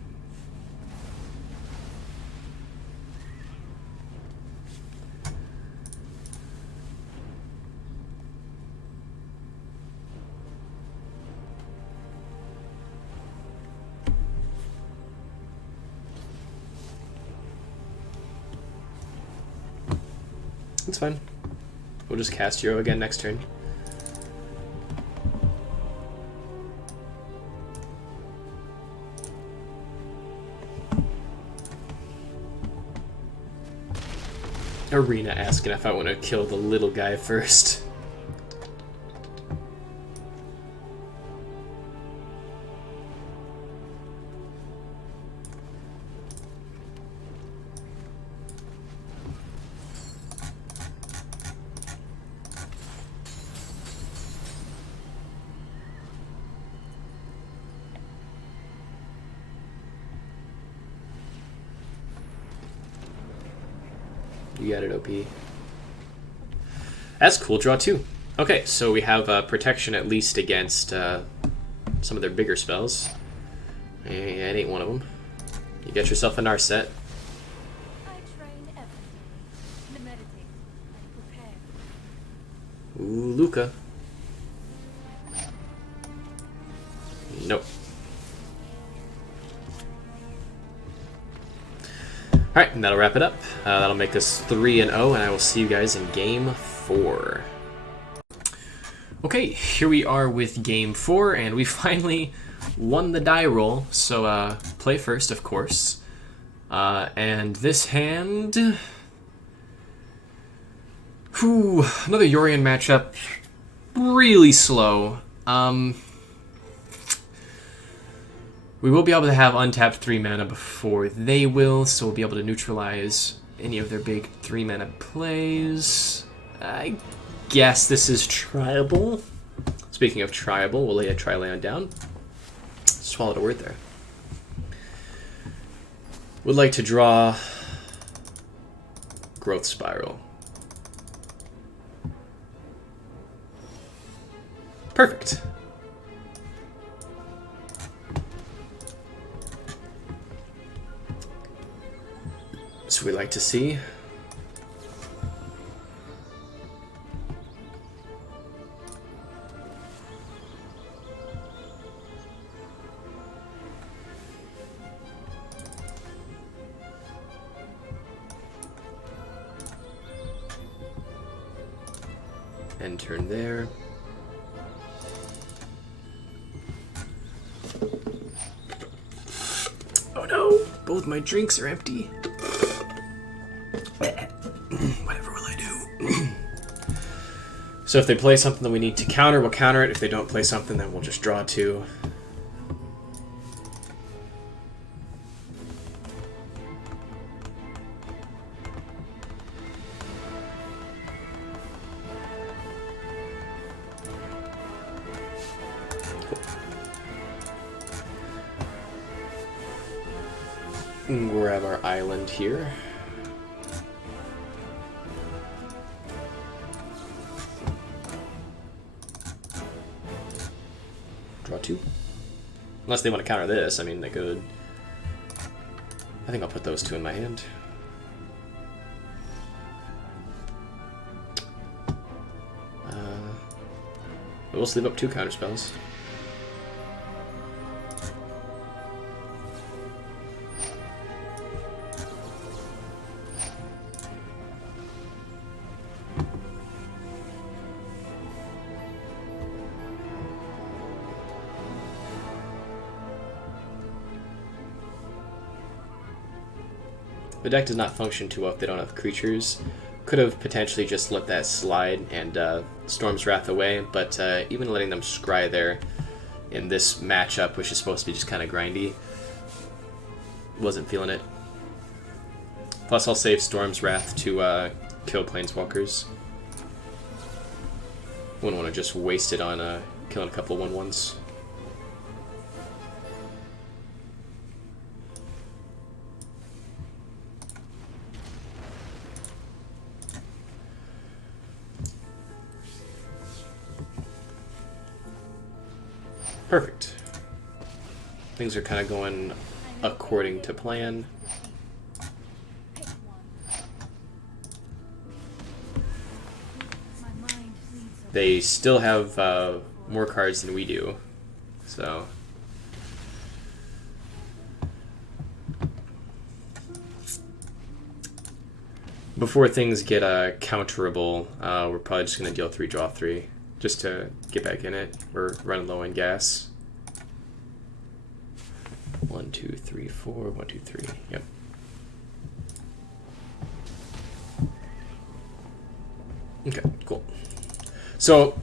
It's fine. We'll just cast Euro again next turn. Arena asking if I want to kill the little guy first. You got it, OP. That's cool. Draw 2. Okay, so we have protection at least against some of their bigger spells. That ain't one of them. You get yourself an Narset. Ooh, Luca. Nope. Alright, and that'll wrap it up. That'll make us 3-0, and I will see you guys in Game 4. Okay, here we are with Game 4, and we finally won the die roll. So, play first, of course. And this hand... Whew, another Yorion matchup. Really slow. We will be able to have untapped 3 mana before they will, so we'll be able to neutralize any of their big 3 mana plays. I guess this is triable. Speaking of triable, we'll lay a Tri-Land down. Swallowed a word there. Would like to draw Growth Spiral. Perfect. So we like to see. End turn there. Oh no! Both my drinks are empty. Whatever will I do? So if they play something that we need to counter, we'll counter it. If they don't play something, then we'll just draw 2. Grab our island here. Draw 2. Unless they want to counter this, I mean, they could. I think I'll put those 2 in my hand. We'll just leave up 2 counter spells. The deck does not function too well if they don't have creatures. Could have potentially just let that slide and Storm's Wrath away, but even letting them scry there in this matchup, which is supposed to be just kind of grindy, wasn't feeling it. Plus I'll save Storm's Wrath to kill Planeswalkers. Wouldn't want to just waste it on killing a couple of 1/1s. Perfect. Things are kind of going according to plan. They still have more cards than we do, so before things get counterable, we're probably just going to deal 3, draw 3. Just to get back in it. We're running low on gas. 1, 2, 3, 4. 1, 2, 3. Yep. Okay, cool. So,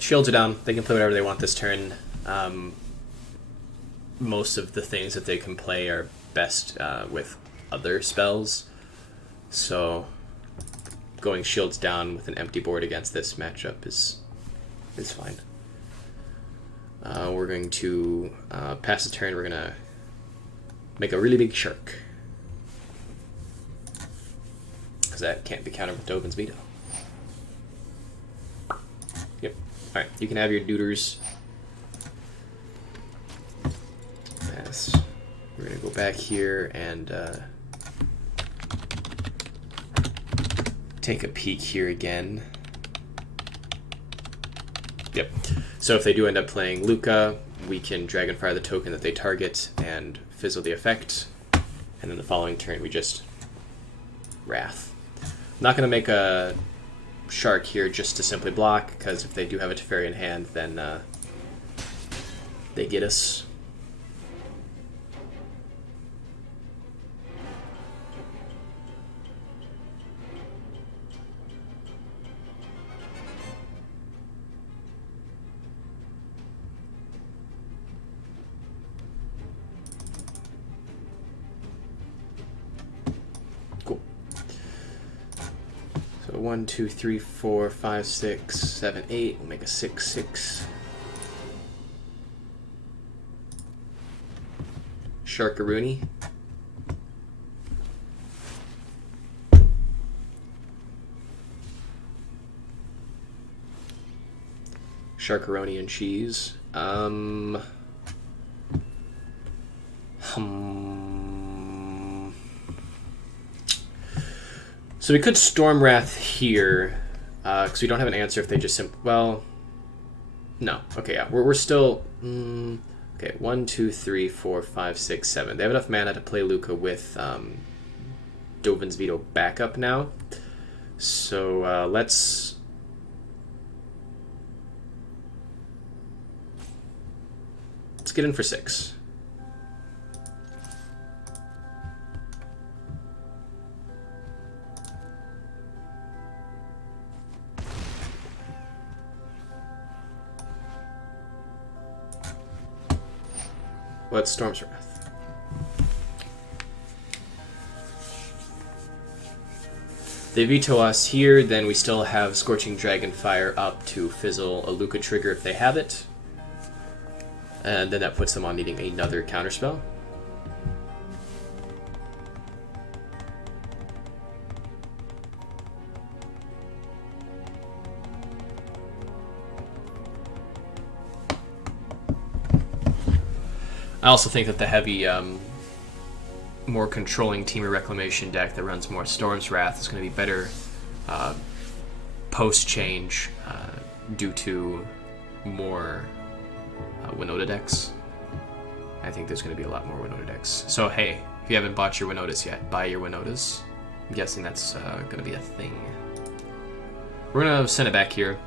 shields are down. They can play whatever they want this turn. Most of the things that they can play are best with other spells. So, going shields down with an empty board against this matchup is fine. We're going to pass the turn. We're going to make a really big shark, because that can't be countered with Dovin's Veto. Yep. Alright, you can have your duders. Pass. We're going to go back here and take a peek here again. Yep. So if they do end up playing Luca, we can Dragonfire the token that they target and fizzle the effect. And then the following turn we just Wrath. I'm not going to make a Shark here just to simply block, because if they do have a Teferi in hand, then they get us. Cool. So 1, 2, 3, 4, 5, 6, 7, 8. We'll make a 6, 6. Sharkaroonie. Sharkaroni and cheese. So we could Storm Wrath here, because we don't have an answer if they just well, no. Okay, yeah, we're still okay. 1, 2, 3, 4, 5, 6, 7. They have enough mana to play Luca with Dovin's Veto backup now. So let's get in for 6. Let's Storm's Wrath. They veto us here, then we still have Scorching Dragonfire up to fizzle a Luca trigger if they have it. And then that puts them on needing another counterspell. I also think that the heavy, more controlling Temur Reclamation deck that runs more Storm's Wrath is going to be better post-change due to more Winota decks. I think there's going to be a lot more Winota decks. So hey, if you haven't bought your Winotas yet, buy your Winotas. I'm guessing that's going to be a thing. We're going to send it back here.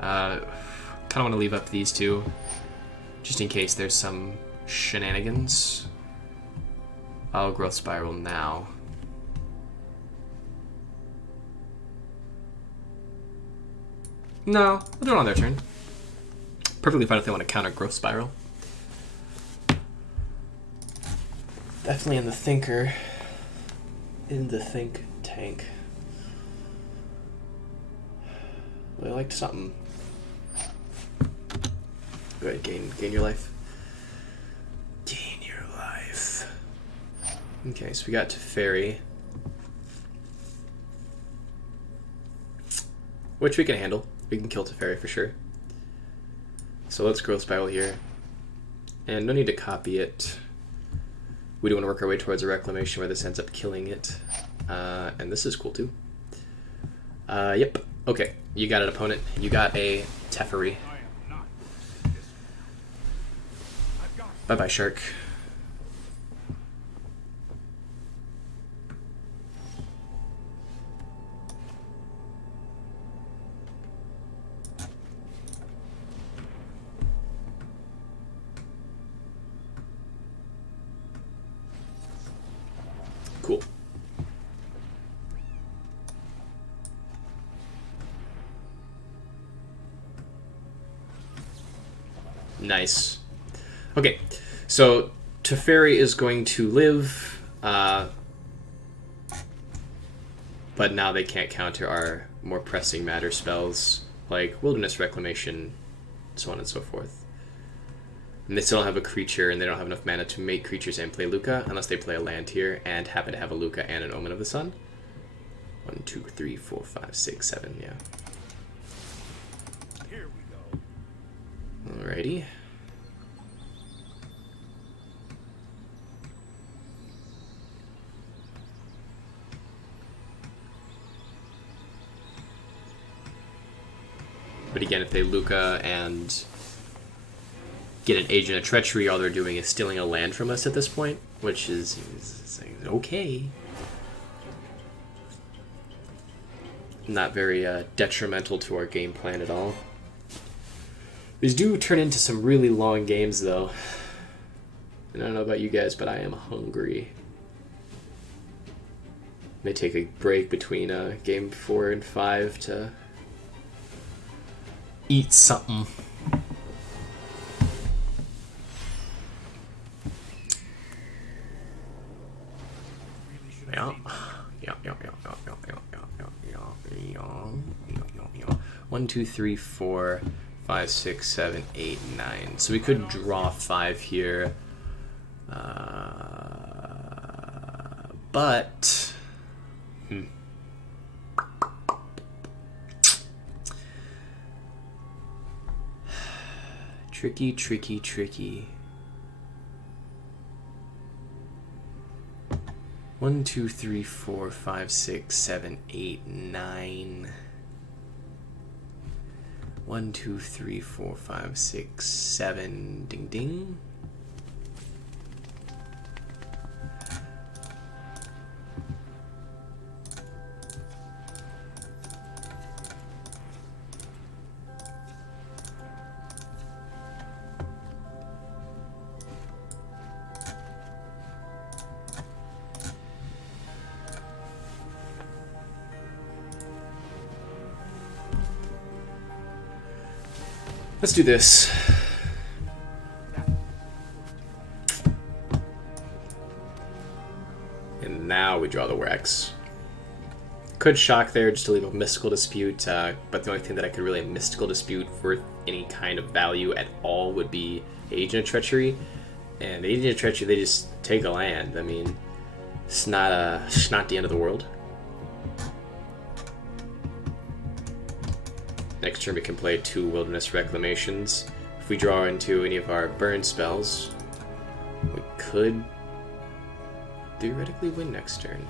Kind of want to leave up these two, just in case there's some shenanigans. I'll Growth Spiral now. No, we'll do it on their turn. Perfectly fine if they want to counter Growth Spiral. Definitely in the thinker. In the think tank. Well, I liked something. Go ahead, gain your life. Gain your life. Okay, so we got Teferi, which we can handle. We can kill Teferi for sure. So let's Growth Spiral here. And no need to copy it. We do want to work our way towards a Reclamation where this ends up killing it. And this is cool too. Yep. Okay, you got an opponent. You got a Teferi. Bye-bye, Shark. Cool. Nice. Okay, so Teferi is going to live, but now they can't counter our more pressing matter spells, like Wilderness Reclamation, so on and so forth. And they still don't have a creature, and they don't have enough mana to make creatures and play Luca, unless they play a land here, and happen to have a Luca and an Omen of the Sun. 1, 2, 3, 4, 5, 6, 7, yeah. Here we go. Alrighty. But again, if they Luca and get an Agent of Treachery, all they're doing is stealing a land from us at this point, which is okay. Not very detrimental to our game plan at all. These do turn into some really long games, though. And I don't know about you guys, but I am hungry. May take a break between game 4 and 5 to eat something. Yeah. 1, 2, 3, 4, 5, 6, 7, 8, 9. So we could draw 5 here. But tricky, tricky. 1, 2, 3, 4, 5, 6, 7, 8, 9. 1, 2, 3, 4, 5, 6, 7. Ding ding. Let's do this. And now we draw the Rex. Could shock there just to leave a mystical dispute, but the only thing that I could really mystical dispute worth any kind of value at all would be Agent of Treachery. And Agent of Treachery, they just take a land. I mean, it's not the end of the world. Next turn we can play 2 Wilderness Reclamations. If we draw into any of our burn spells, we could theoretically win next turn.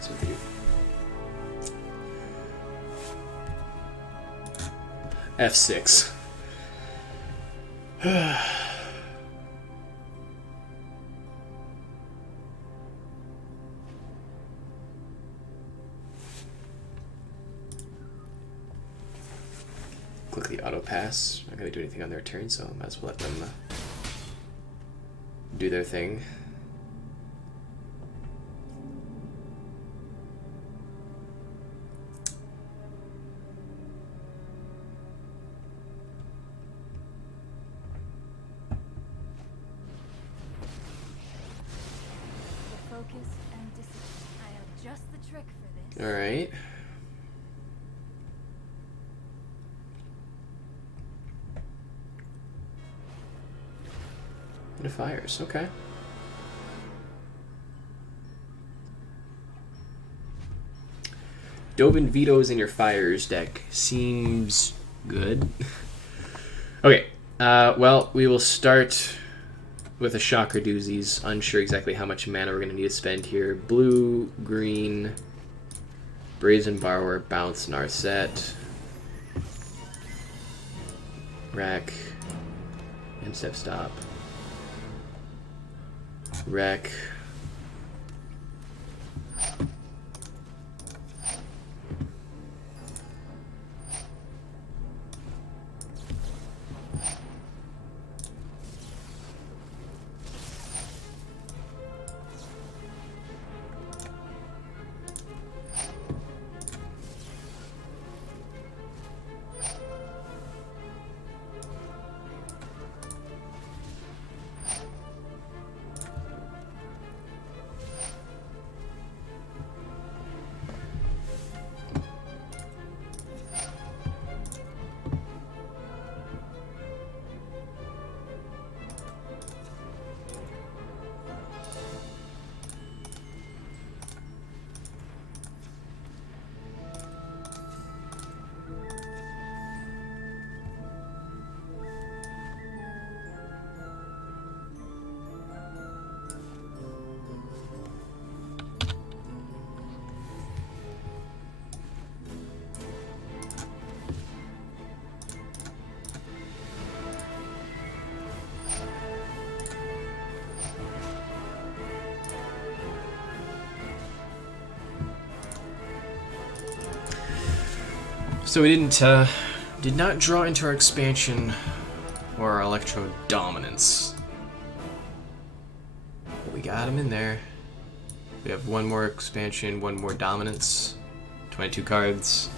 So we do F6. Click the auto pass. Not gonna do anything on their turn, so I might as well let them do their thing. Focus and discipline. I have just the trick for this. All right. And it fires. Okay. Dovin vetoes in your fires deck seems good. Okay. Well, we will start with a shocker doozies. Unsure exactly how much mana we're going to need to spend here. Blue, green, Brazen Borrower, Bounce, Narset, Rack, and Step Stop. Wreck. So we did not draw into our expansion or our electro dominance. But we got him in there. We have one more expansion, one more dominance, 22 cards.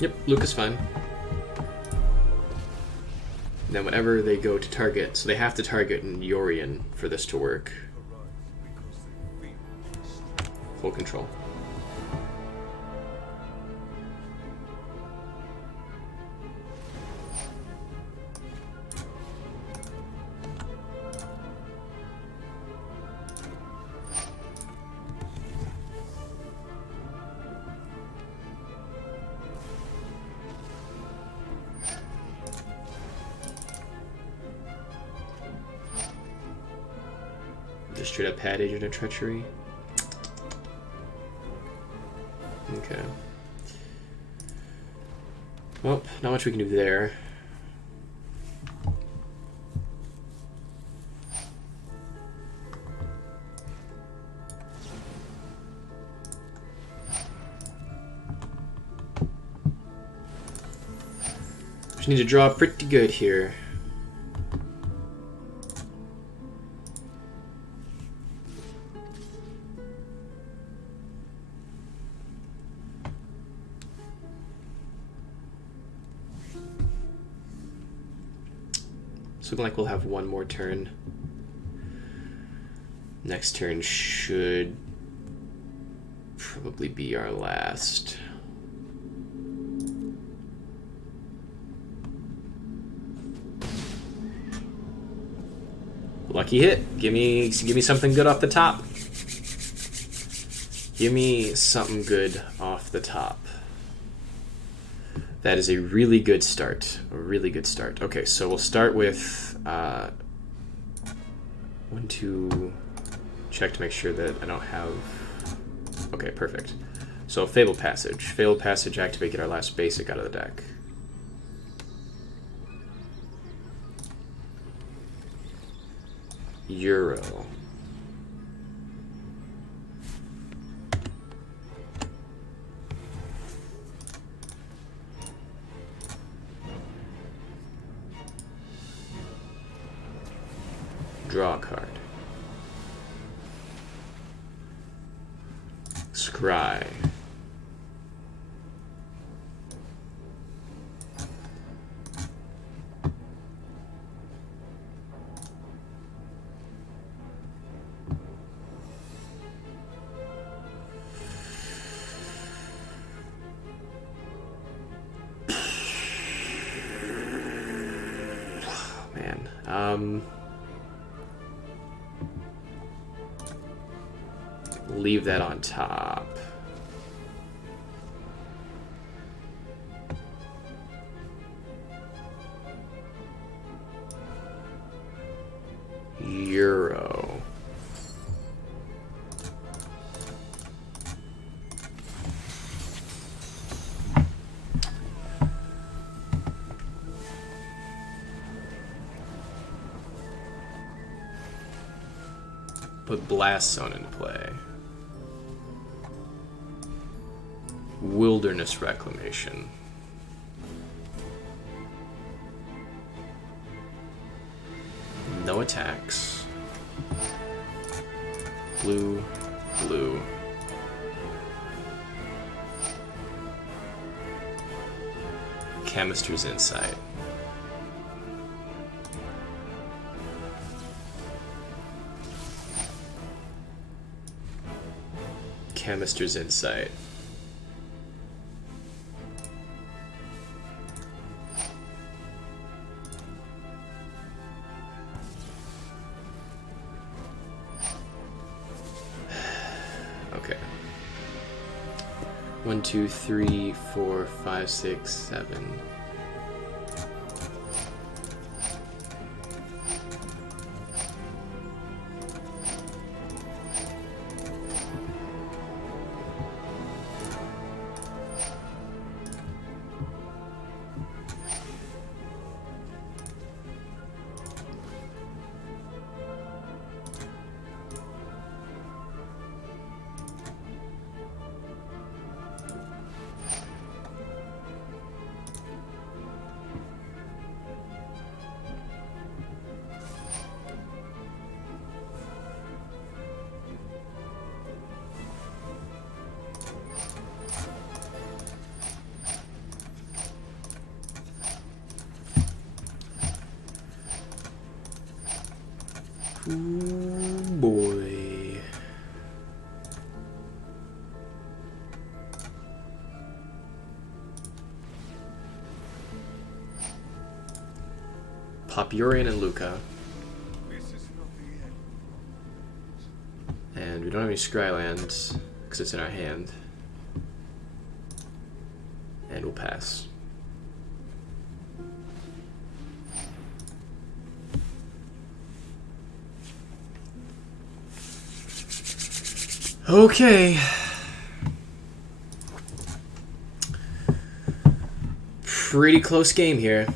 Yep, Luke is fine. Then whenever they go to target, so they have to target in Yorion for this to work. Full control. Just straight up pad agent of treachery. Okay. Well, not much we can do there. Just need to draw pretty good here. It's looking like we'll have one more turn. Next turn should probably be our last. Lucky hit. Give me something good off the top. Give me something good off the top. That is a really good start. A really good start. Okay, so we'll start with 1, 2. Check to make sure that I don't have. Okay, perfect. So Fabled Passage. Fabled Passage, activate, get our last basic out of the deck. Euro. Draw a card. Scry. Man. Leave that on top. Euro. Put Blast Zone into play. Wilderness Reclamation. No attacks. Blue, blue. Chemistry's Insight. Chemistry's Insight. Okay. 1, 2, 3, 4, 5, 6, 7. Ooh, boy. Pop Urian and Luca. And we don't have any Scrylands because it's in our hand. And we'll pass. Okay. Pretty close game here.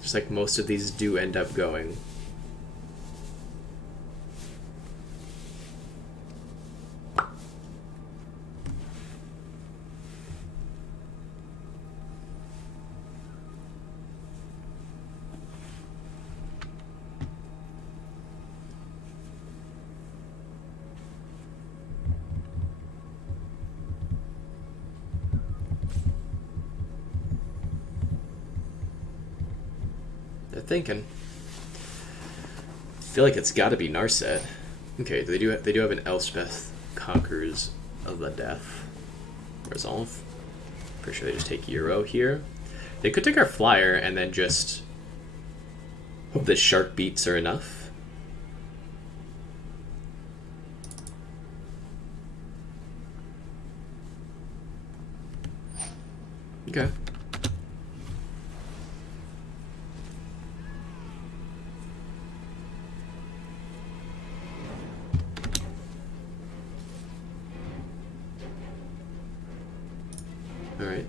Just like most of these do end up going. Thinking. I feel like it's got to be Narset. Okay, they do have an Elspeth Conquerors of the Death resolve. Pretty sure they just take Euro here. They could take our flyer and then just hope that shark beats are enough. Okay. Alright.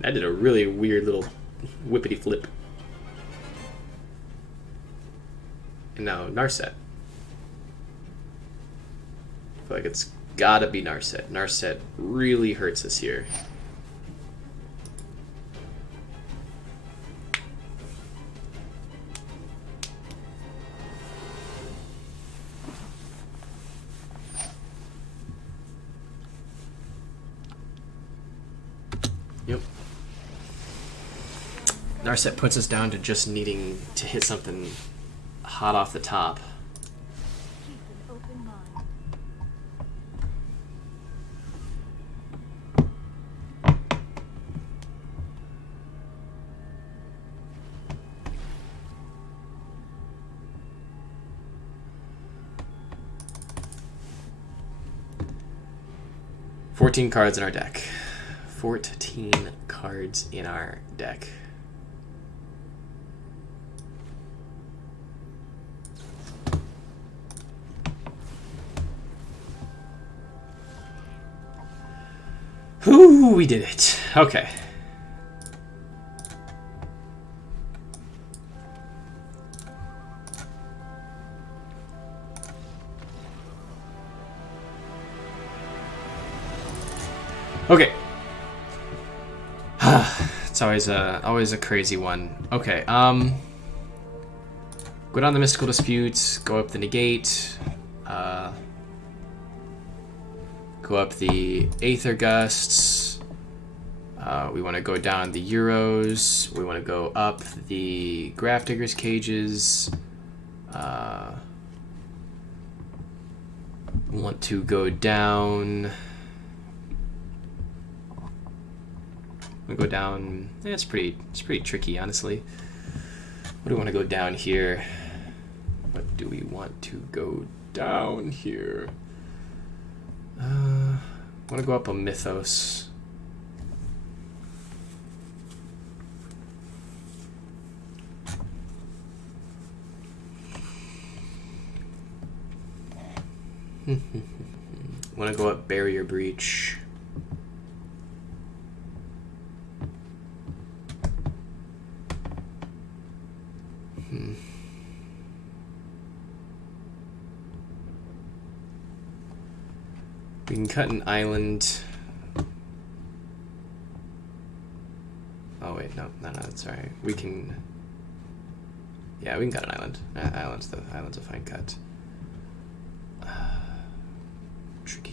That did a really weird little whippity flip. And now Narset. I feel like it's gotta be Narset. Narset really hurts us here. Yep. Narset puts us down to just needing to hit something hot off the top. Keep an open mind. $14 cards in our deck. 14 cards in our deck. Ooh, we did it. Okay. Okay. It's always a crazy one. Okay, go down the mystical disputes, go up the negate, go up the Aether Gusts. We want to go down the Euros. We want to go up the Grafdigger's Cages. We want to go down. We go down. Yeah, it's pretty tricky, honestly. What do we want to go down here? What do we want to go down here? I want to go up a Mythos. Want to go up Barrier Breach. We can cut an island. Oh wait, no, that's alright. We can. Yeah, we can cut an island. Island's a fine cut.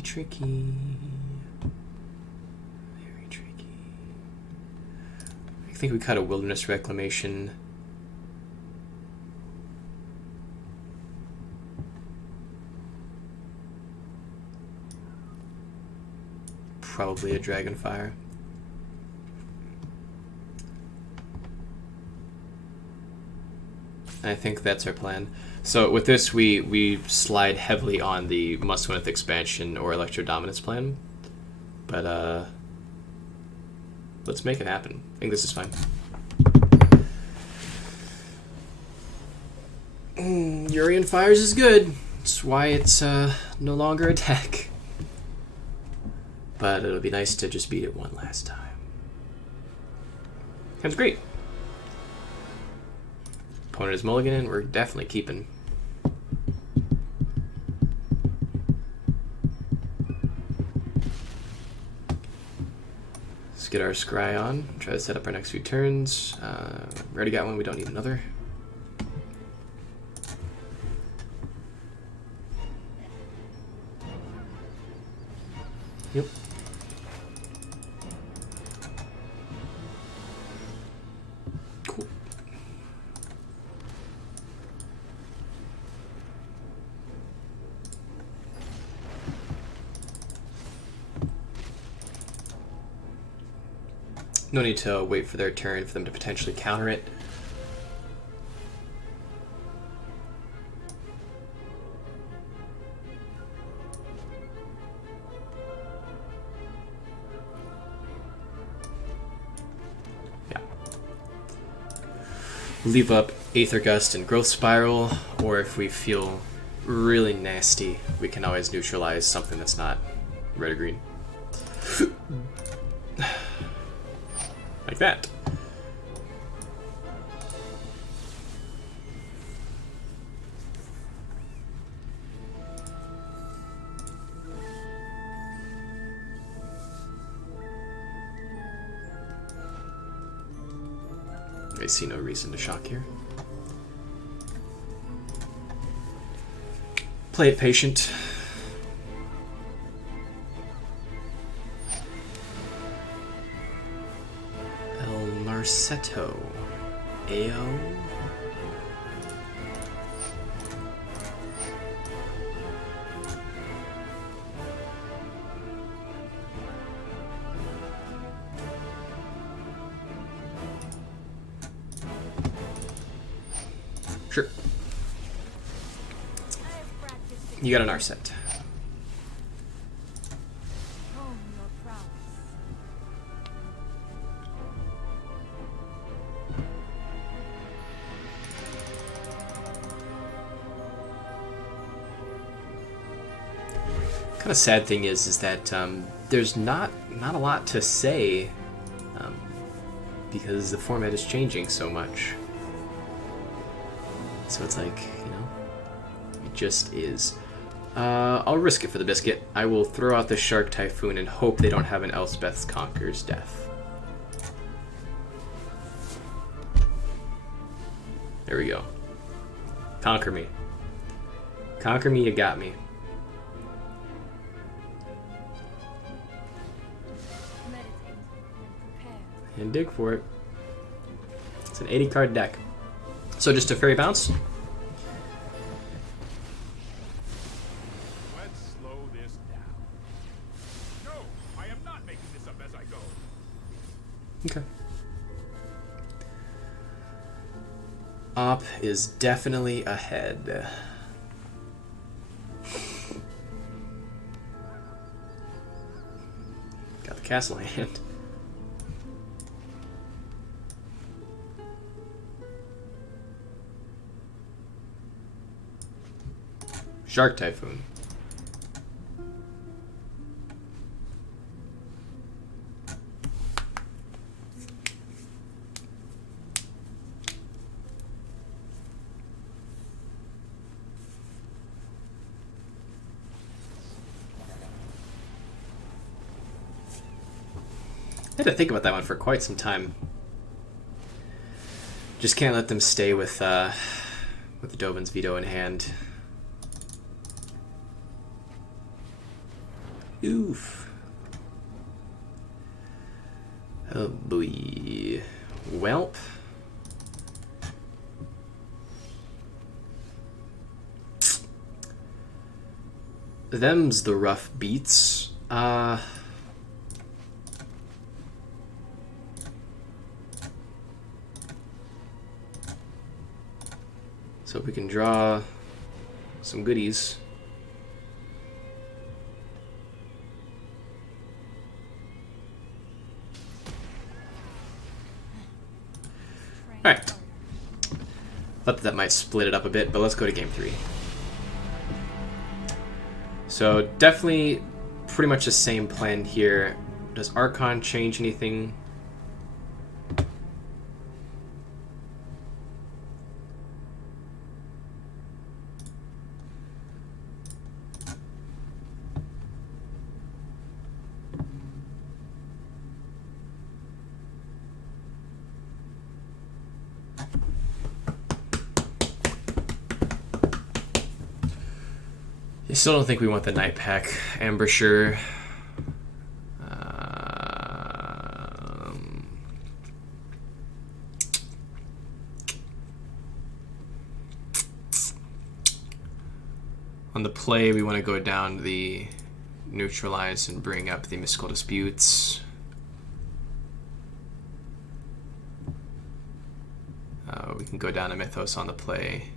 Tricky. Very tricky. I think we cut a Wilderness Reclamation. Probably a Dragonfire. I think that's our plan. So with this, we slide heavily on the must-win with expansion or Electro Dominance plan. But let's make it happen. I think this is fine. Urian Fires is good. That's why it's no longer a deck. But it'll be nice to just beat it one last time. Sounds great. Opponent is mulliganing. We're definitely keeping. Let's get our scry on. Try to set up our next few turns. We already got one. We don't need another. Yep. Cool. No need to wait for their turn for them to potentially counter it. Leave up Aether Gust and Growth Spiral, or if we feel really nasty, we can always neutralize something that's not red or green. Like that. I see no reason to shock here. Play it patient. El Marsetto. AO. Sure. You got an Arset. Kind of sad thing is that there's not a lot to say because the format is changing so much. So it's like, you know, it just is. I'll risk it for the biscuit. I will throw out the Shark Typhoon and hope they don't have an Elspeth's Conqueror's Death. There we go. Conquer me. Conquer me, you got me. And dig for it. It's an 80 card deck. So just a fairy bounce. Let's slow this down. No, I am not making this up as I go. Okay. Op is definitely ahead. Got the castle hand. Shark Typhoon. I had to think about that one for quite some time. Just can't let them stay with the Dovin's Veto in hand. Oof. Oh boy. Welp. Them's the rough beats. So we can draw some goodies. Alright. Thought that might split it up a bit, but let's go to game 3. So definitely pretty much the same plan here. Does Archon change anything? I still don't think we want the Night Pack Embouchure. On the play, we want to go down the Neutralize and bring up the Mystical Disputes. We can go down to Mythos on the play.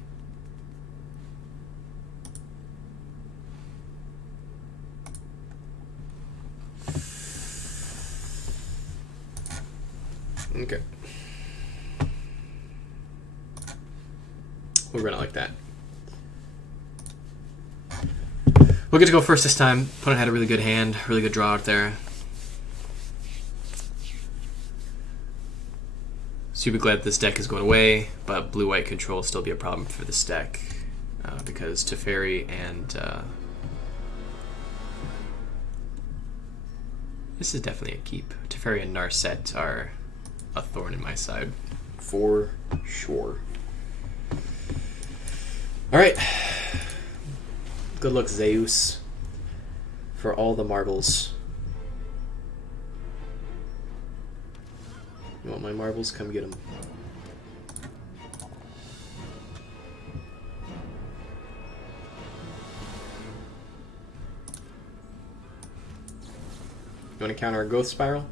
Okay. We'll run it like that. We'll get to go first this time. Opponent had a really good hand, really good draw out there. Super glad this deck is going away, but blue-white control will still be a problem for this deck because Teferi and this is definitely a keep. Teferi and Narset are a thorn in my side, for sure. All right. Good luck, Zeus, for all the marbles. You want my marbles? Come get them. You want to counter a Ghost Spiral?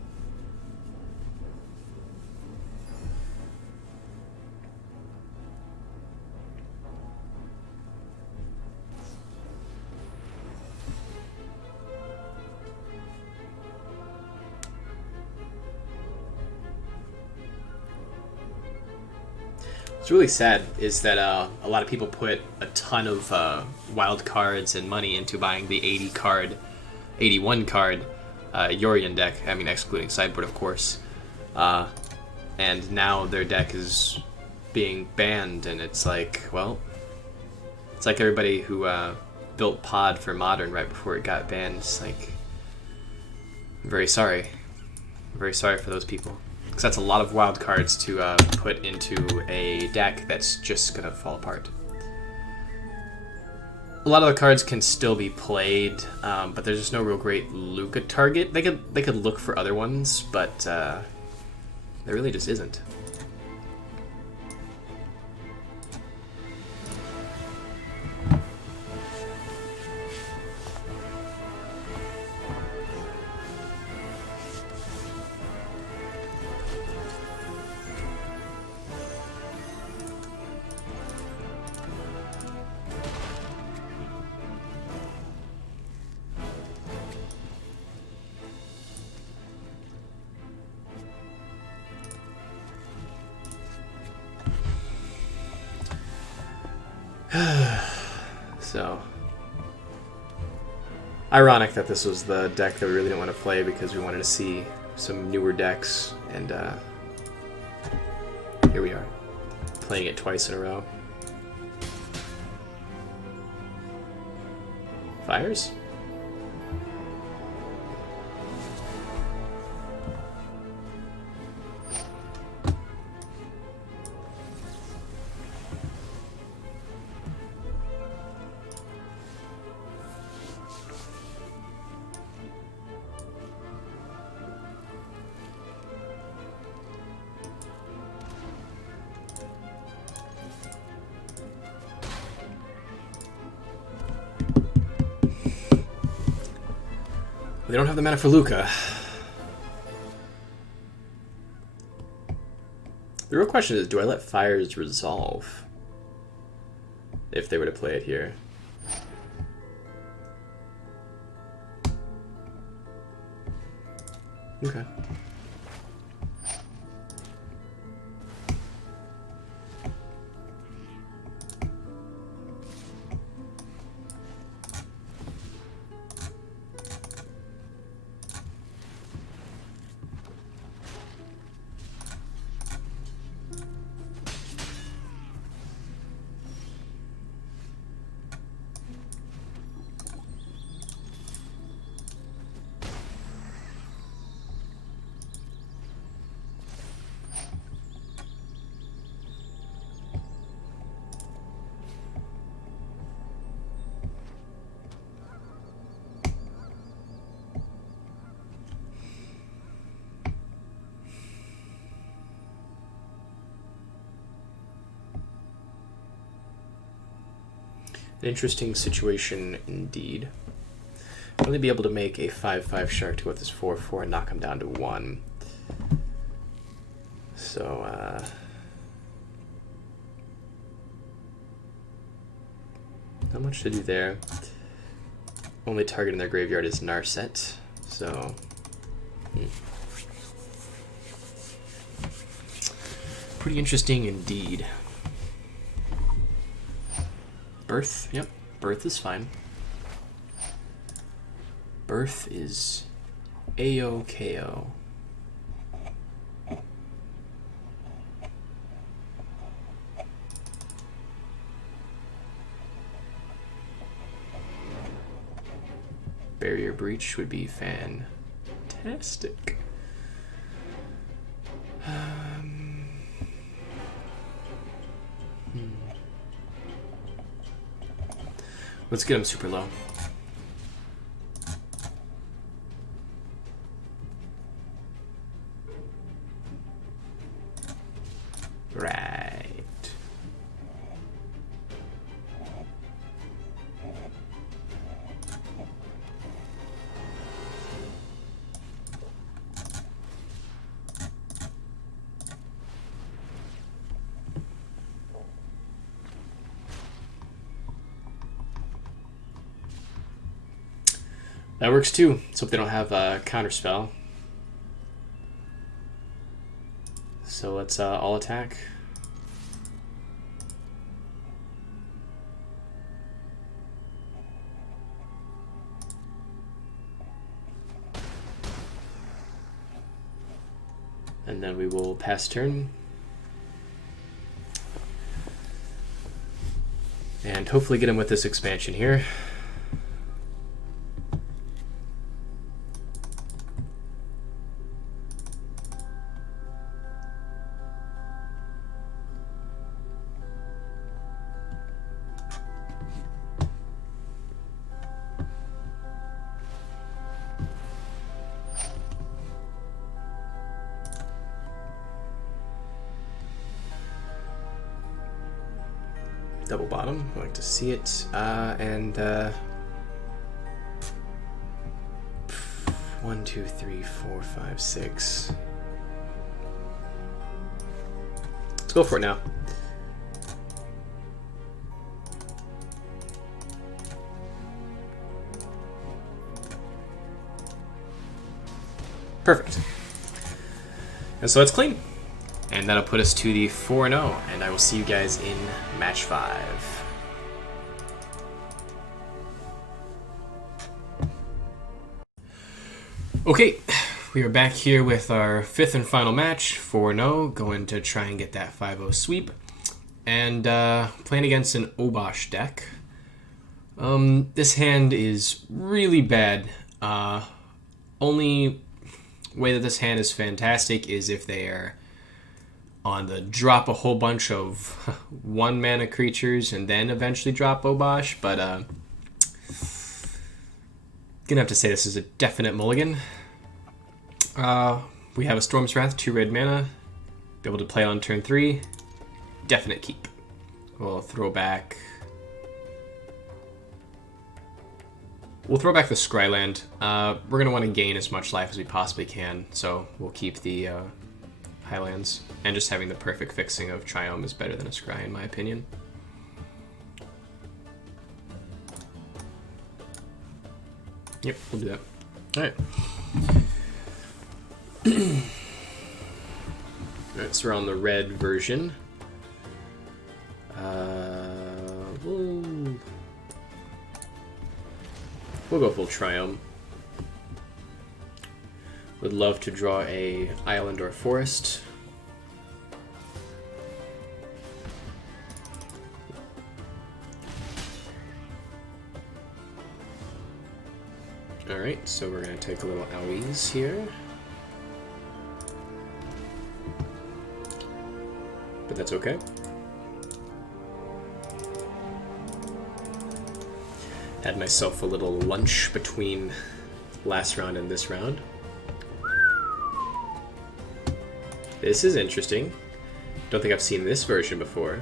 What's really sad is that a lot of people put a ton of wild cards and money into buying the 81 card Yorion deck. I mean, excluding sideboard, of course. And now their deck is being banned, and it's like, well, it's like everybody who built Pod for Modern right before it got banned. It's like, I'm very sorry. I'm very sorry for those people. Because that's a lot of wild cards to put into a deck that's just going to fall apart. A lot of the cards can still be played, but there's just no real great Luca target. They could look for other ones, but there really just isn't. So, ironic that this was the deck that we really didn't want to play because we wanted to see some newer decks, and here we are, playing it twice in a row. Fires? They don't have the mana for Luca. The real question is, do I let Fires resolve if they were to play it here? Okay. Interesting situation indeed. I'll only be able to make a 5/5 shark to go with this 4/4 and knock him down to 1. So, not much to do there. Only target in their graveyard is Narset, so... Pretty interesting indeed. Birth, yep, Birth is fine. Birth is AOKO. Barrier Breach would be fantastic. Let's get him super low. Right. That works too. Let's hope they don't have a counterspell. So let's all attack. And then we will pass turn. And hopefully get him with this expansion here. Double bottom, I like to see it. And 1, 2, 3, 4, 5, 6. Let's go for it now. Perfect. And so that's clean. And that'll put us to the 4-0, and I will see you guys in match 5. Okay, we are back here with our 5th and final match, 4-0, going to try and get that 5-0 sweep, and playing against an Obosh deck. This hand is really bad. Only way that this hand is fantastic is if they are on the drop a whole bunch of 1-mana creatures and then eventually drop Obosh, but gonna have to say this is a definite mulligan. We have a Storm's Wrath, 2 red mana, be able to play on turn 3, definite keep. We'll throw back the Scryland. We're gonna want to gain as much life as we possibly can, so we'll keep the Highlands, and just having the perfect fixing of Triome is better than a Scry in my opinion. Yep, we'll do that. Alright. Alright, so we're on the red version. We'll go full Triome. Would love to draw a island or forest. Alright, so we're going to take a little owies here. But that's okay. Had myself a little lunch between last round and this round. This is interesting. Don't think I've seen this version before.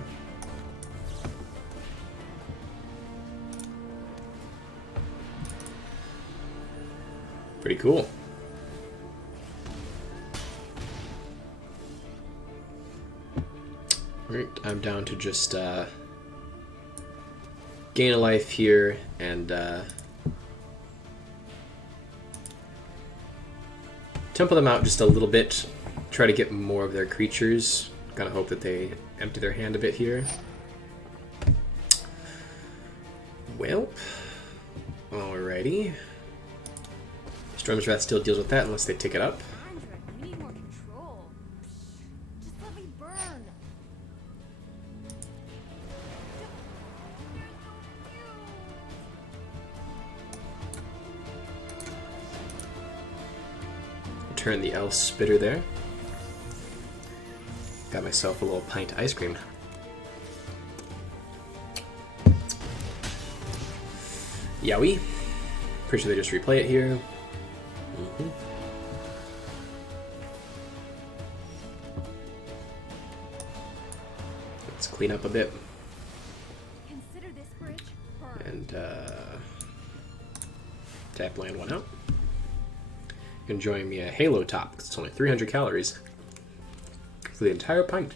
Pretty cool. Alright, I'm down to just gain a life here and temple them out just a little bit. Try to get more of their creatures. Gotta hope that they empty their hand a bit here. Well, alrighty. Storm's Wrath still deals with that unless they take it up. We need more control. Just let me burn. Turn the Elf Spitter there. Got myself a little pint of ice cream. Yowie. Pretty sure they just replay it here. Let's clean up a bit. Consider this bridge burned. And tap land one out. Enjoying me a Halo Top, because it's only 300 calories for the entire pint.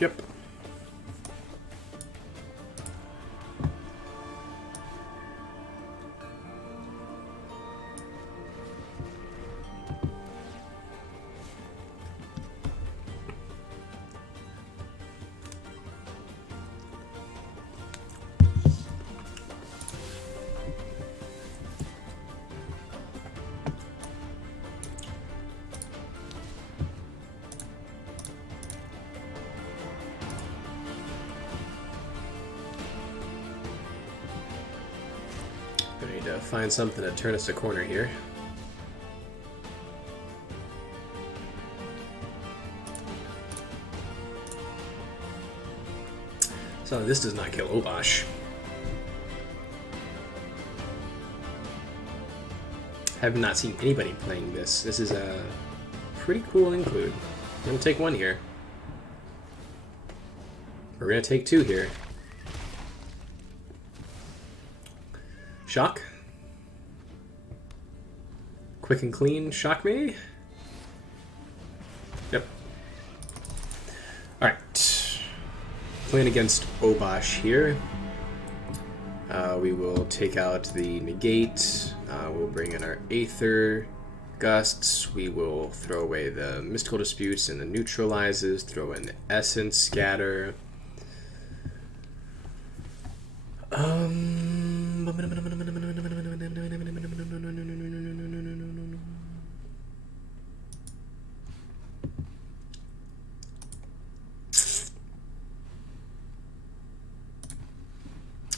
Yep. We need to find something to turn us a corner here. So this does not kill Obosh. Have not seen anybody playing this. This is a pretty cool include. I'm gonna take one here. We're gonna take two here. Shock. Quick and clean. Shock me. Yep. Alright. Playing against Obosh here. We will take out the negate. We'll bring in our Aether Gusts. We will throw away the Mystical Disputes and the Neutralizes. Throw in the Essence Scatter.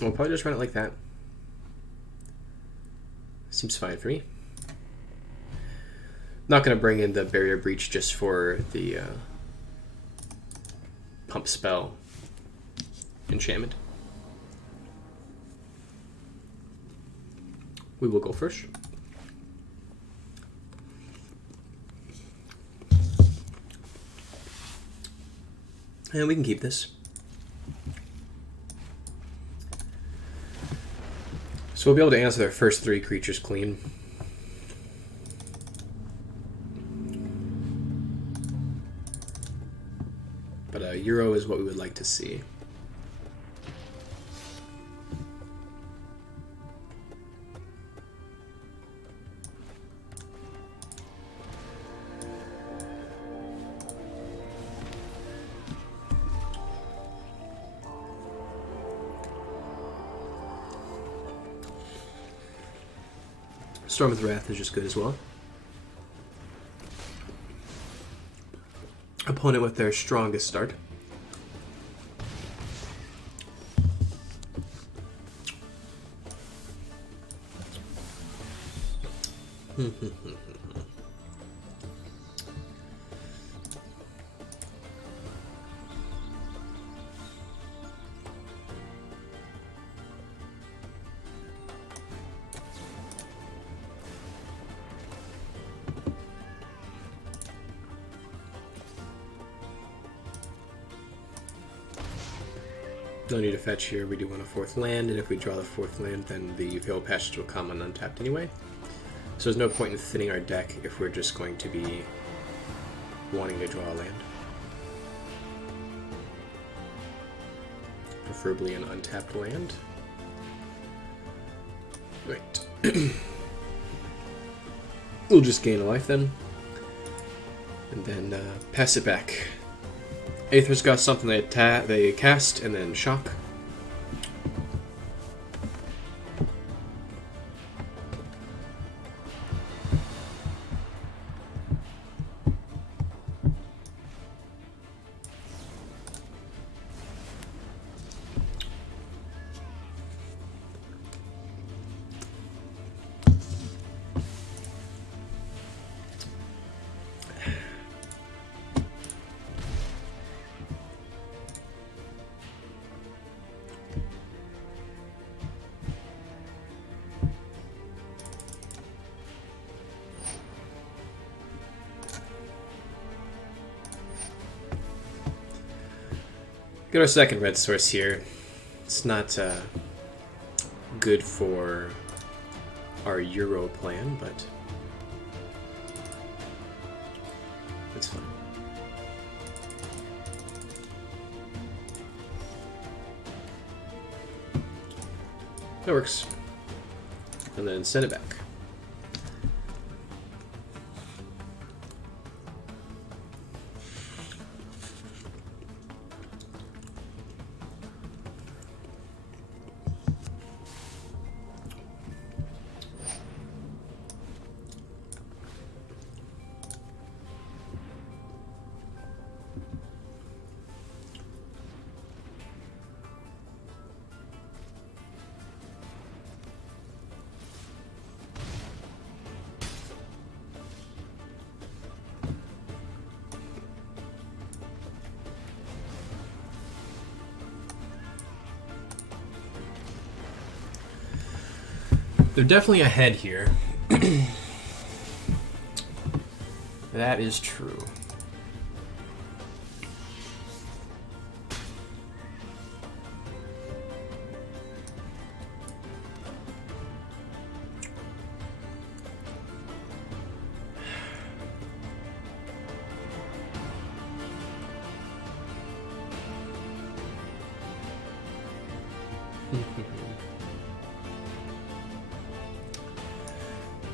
We'll probably just run it like that. Seems fine for me. Not going to bring in the Barrier Breach just for the pump spell enchantment. We will go first. And we can keep this. So we'll be able to answer their first three creatures clean. But a Euro is what we would like to see. Storm of Wrath is just good as well. Opponent with their strongest start. No need to fetch here. We do want a 4th land, and if we draw the 4th land, then the Veil Passage will come on untapped anyway. So there's no point in thinning our deck if we're just going to be wanting to draw a land. Preferably an untapped land. Right. We'll just gain a life then. And then pass it back. Aether's got something they cast, and then shock. Get our second red source here. It's not good for our Euro plan, but it's fine. That works. And then send it back. They're definitely ahead here. That is true.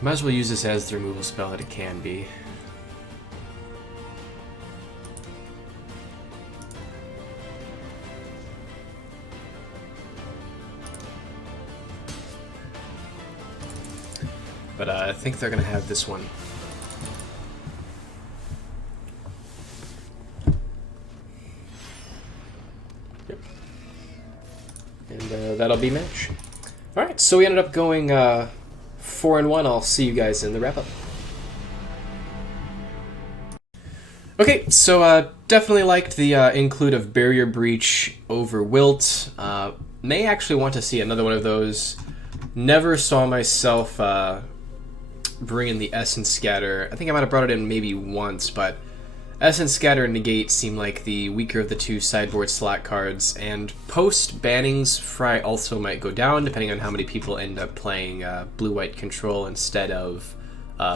Might as well use this as the removal spell that it can be. But I think they're going to have this one. Yep. And that'll be match. Alright, so we ended up going 4-1. I'll see you guys in the wrap-up. Okay, so definitely liked the include of Barrier Breach over Wilt. May actually want to see another one of those. Never saw myself bringing the Essence Scatter. I think I might have brought it in maybe once, but Essence Scatter and Negate seem like the weaker of the two sideboard slot cards, and post-bannings, Fry also might go down, depending on how many people end up playing Blue-White Control instead of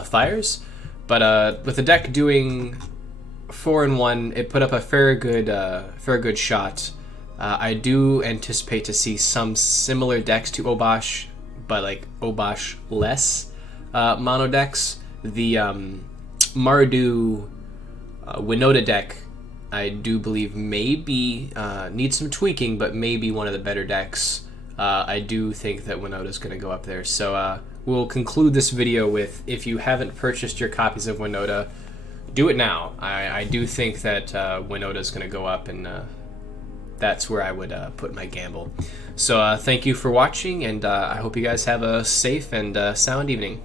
Fires. But with the deck doing 4-1, it put up a fair good shot. I do anticipate to see some similar decks to Obosh, but like Obosh less mono decks. The Mardu Winota deck, I do believe maybe needs some tweaking, but maybe one of the better decks. I do think that Winota's going to go up there. So we'll conclude this video with, if you haven't purchased your copies of Winota, do it now. I do think that Winota's going to go up, and that's where I would put my gamble. So thank you for watching, and I hope you guys have a safe and sound evening.